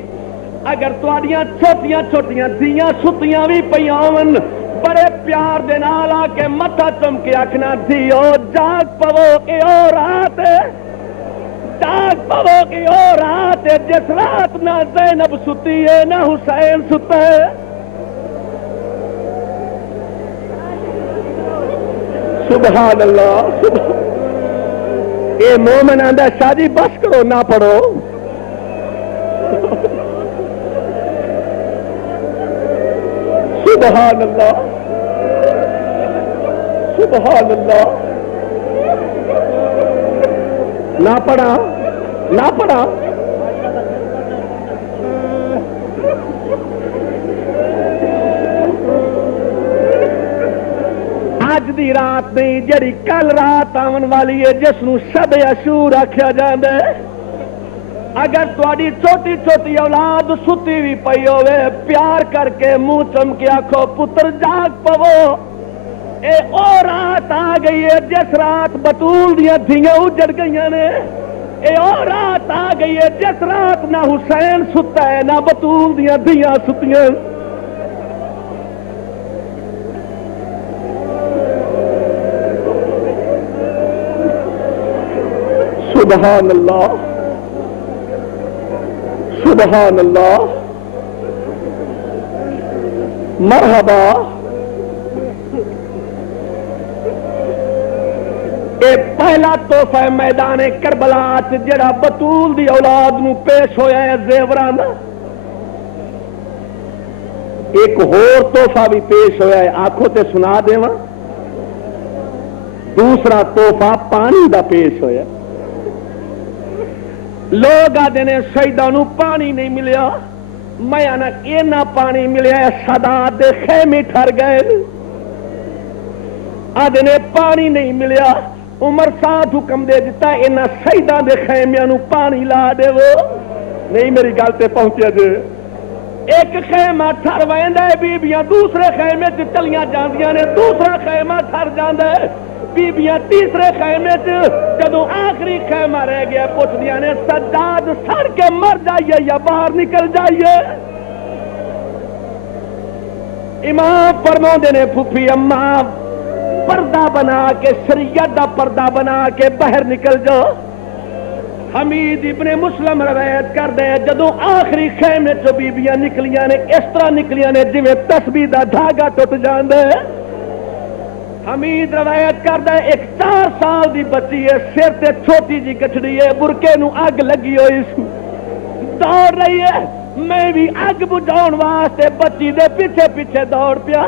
اگر تواڈیاں چھوٹیاں چھوٹیاں دھیاں ستیاں بھی پیاں ہون، بڑے پیار دے نال آ کے متھا چم کے آکھنا دھیو جاگ پو کہ او رات ہے، جاگ پو کہ او رات ہے، جس رات نہ زینب ستی ہے نہ حسین ستا ہے۔ سبحان اللہ۔ اے مومن آندا شاہ جی بس کرو نہ پڑھو، سبحان اللہ، سبحان اللہ۔ نہ پڑھا نہ پڑھا۔ اج دی رات نہیں جڑی کل رات آون والی ہے، جس نو شب عاشور آکھیا جاندا ہے، اگر تواڈی چھوٹی چھوٹی اولاد ستی بھی پئی ہوے، پیار کر کے منہ چم کے آکھو پتر جاگ پو، اے او رات آ گئی ہے جس رات بطول دیاں دھیاں اجڑ گئیاں نے، اے او رات آ گئی ہے جس رات نہ حسین ستا ہے نہ بطول دیاں دھیاں ستیاں۔ سبحان اللہ، سبحان اللہ، مرحبا۔ اے پہلا تحفہ ہے میدان کربلا جڑا بطول دی اولاد نو پیش ہویا ہے زیوراں دا۔ ایک ہور تحفہ بھی پیش ہویا ہے، آنکھوں تے سنا دیواں۔ دوسرا تحفہ پانی دا پیش ہویا ہے۔ لوگ آدھے نے شہیداں نو پانی نہیں ملیا، میں آنا اینا پانی ملیا ہے سادات دے خیمے ٹھر گئے، آدھے نے پانی نہیں ملیا، عمر ساتھ حکم دے دیتا انہاں شہیداں دے خیمیاں نو پانی لا دے وہ نہیں میری گل تے پہنچے جے ایک خیمہ ٹھر ویندا ہے بیبیاں دوسرے خیمے چ چلیاں جاندیاں نے دوسرا خیمہ ٹھر جاندا ہے بیبیاں تیسرے خیمے چ جدوں آخری خیمہ رہ گیا پوچھدیاں نے سجاد سڑ کے مر جائیے یا باہر نکل جائیے امام فرماندے نے پھپھی اماں پردہ بنا کے شریعت دا پردہ بنا کے باہر نکل جاؤ حمید ابن مسلم روایت کر دے جدوں آخری خیمے چ بیبیاں نکلیاں نے اس طرح نکلیاں نے جویں تسبیح دا دھاگا ٹوٹ جاندا ہے حمید روایت کردا ہے ایک 4 سال دی بچی ہے سر تے چھوٹی جی گچڑی ہے برکے نو اگ لگی ہوئی دوڑ رہی ہے میں بھی اگ بجھاؤن واسطے بچی دے پیچھے پیچھے دوڑ پیا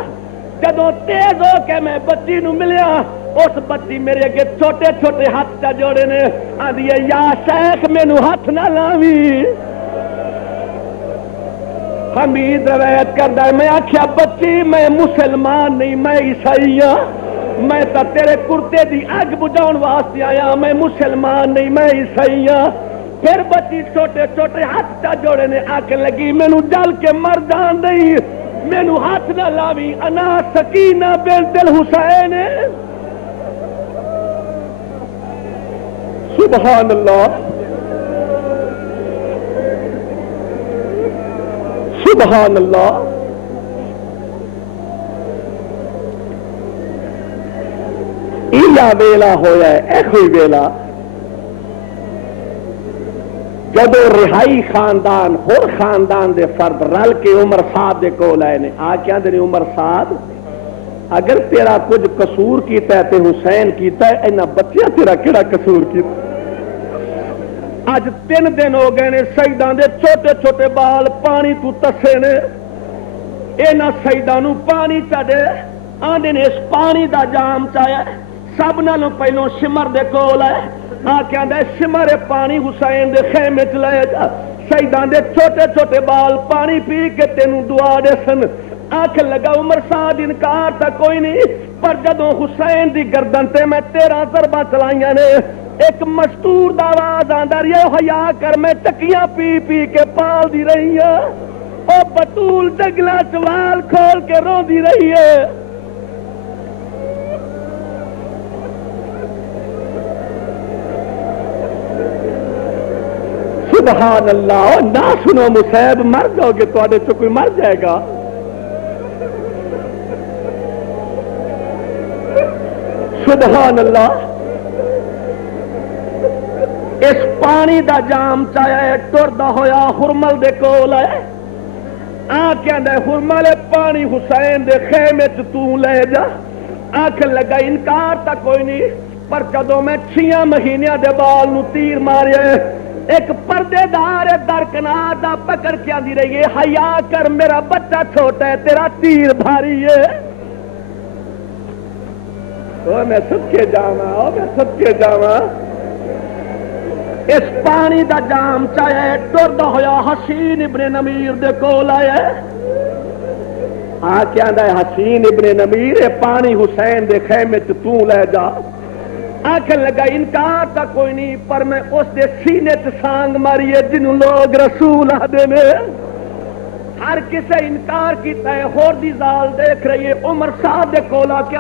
جدوں تیز ہو کے میں بچی نو ملیا اس بچی میرے اگے چھوٹے چھوٹے ہاتھ چا جوڑے نے آندی ہے یا شیخ مینوں ہاتھ نہ لاوی حمید روایت کردا ہے میں آکھیا بچی میں مسلمان نہیں میں عیسائی ہاں میں تا تیرے کرتے دی اگ بجھاؤن واسطے آیا میں مسلمان نہیں میں عیسائی ہاں پھر بچی چھوٹے چھوٹے ہاتھ چا جوڑے نے آکھ لگی مینوں جل کے مر جان دئی مینوں ہاتھ نہ لاوی انا سکینہ بنت الحسین سبحان اللہ سبحان اللہ ایلا ویلا ہویا ہے اے کوئی ویلا جدو رہائی خاندان ہور خاندان دے فرد رل کے عمر صاحب دے کول آئے نے آ کیا دے عمر صاحب اگر تیرا کچھ قصور کیتا ہے تے حسین کیتا ہے اینا بچیا تیرا کیڑا قصور کیتا اج 3 دن ہو گئے نے شہیداں دے چھوٹے چھوٹے بال پانی تو تسے نے اینا شہیداں نو پانی چڑے آندے نے اس پانی دا جام چایا سب نالوں پہلوں شمر دے کول ہے آکھاں دے شمر پانی حسین دے خیمے چ لے جا شہیداں دے چھوٹے چھوٹے بال پانی پی کے تینوں دعا دے سن آکھ لگا عمر صاحب انکار تا کوئی نہیں پر جدوں حسین دی گردن تے میں 13 ضرباں چلائیاں نے ایک مستور دا آواز آندا رہی حیا کر میں چکیاں پی پی کے پال دی رہی ہے او بطول جگلا چوال کھول کے رو دی رہی ہے سبحان اللہ نہ سنو مصیب مر جاؤ گے تو چ کوئی مر جائے گا سبحان اللہ اس پانی دا جام چایا ہے ٹردا ہویا ہرمل دے کول ہے آ کہندا ہے ہرمل پانی حسین دے خیمے چ تو لے جا آکھ لگا انکار تا کوئی نہیں پر جدوں میں 6 مہینے دے بال نو تیر ماریا ایک پردے دار درکنار دا پکڑ کے آندی رہی ہے حیا کر میرا بچہ چھوٹا ہے تیرا تیر بھاری ہے او میں سب کے جاواں اس پانی دا جام چایا ہے ٹردا ہویا حسین ابن نمیر دے کول آیا آ کے آندا ہے حسین ابن نمیر پانی حسین دے خیمے چ تو لے جا آکھ لگا انکار تا کوئی نہیں پر میں اس دے سینے چ سانگ ماری ہے جنوں لوگ رسول آدے نے ہر کسے انکار کیتا ہے ہور دی زال دیکھ رہی ہے عمر صاحب دے کول آ کے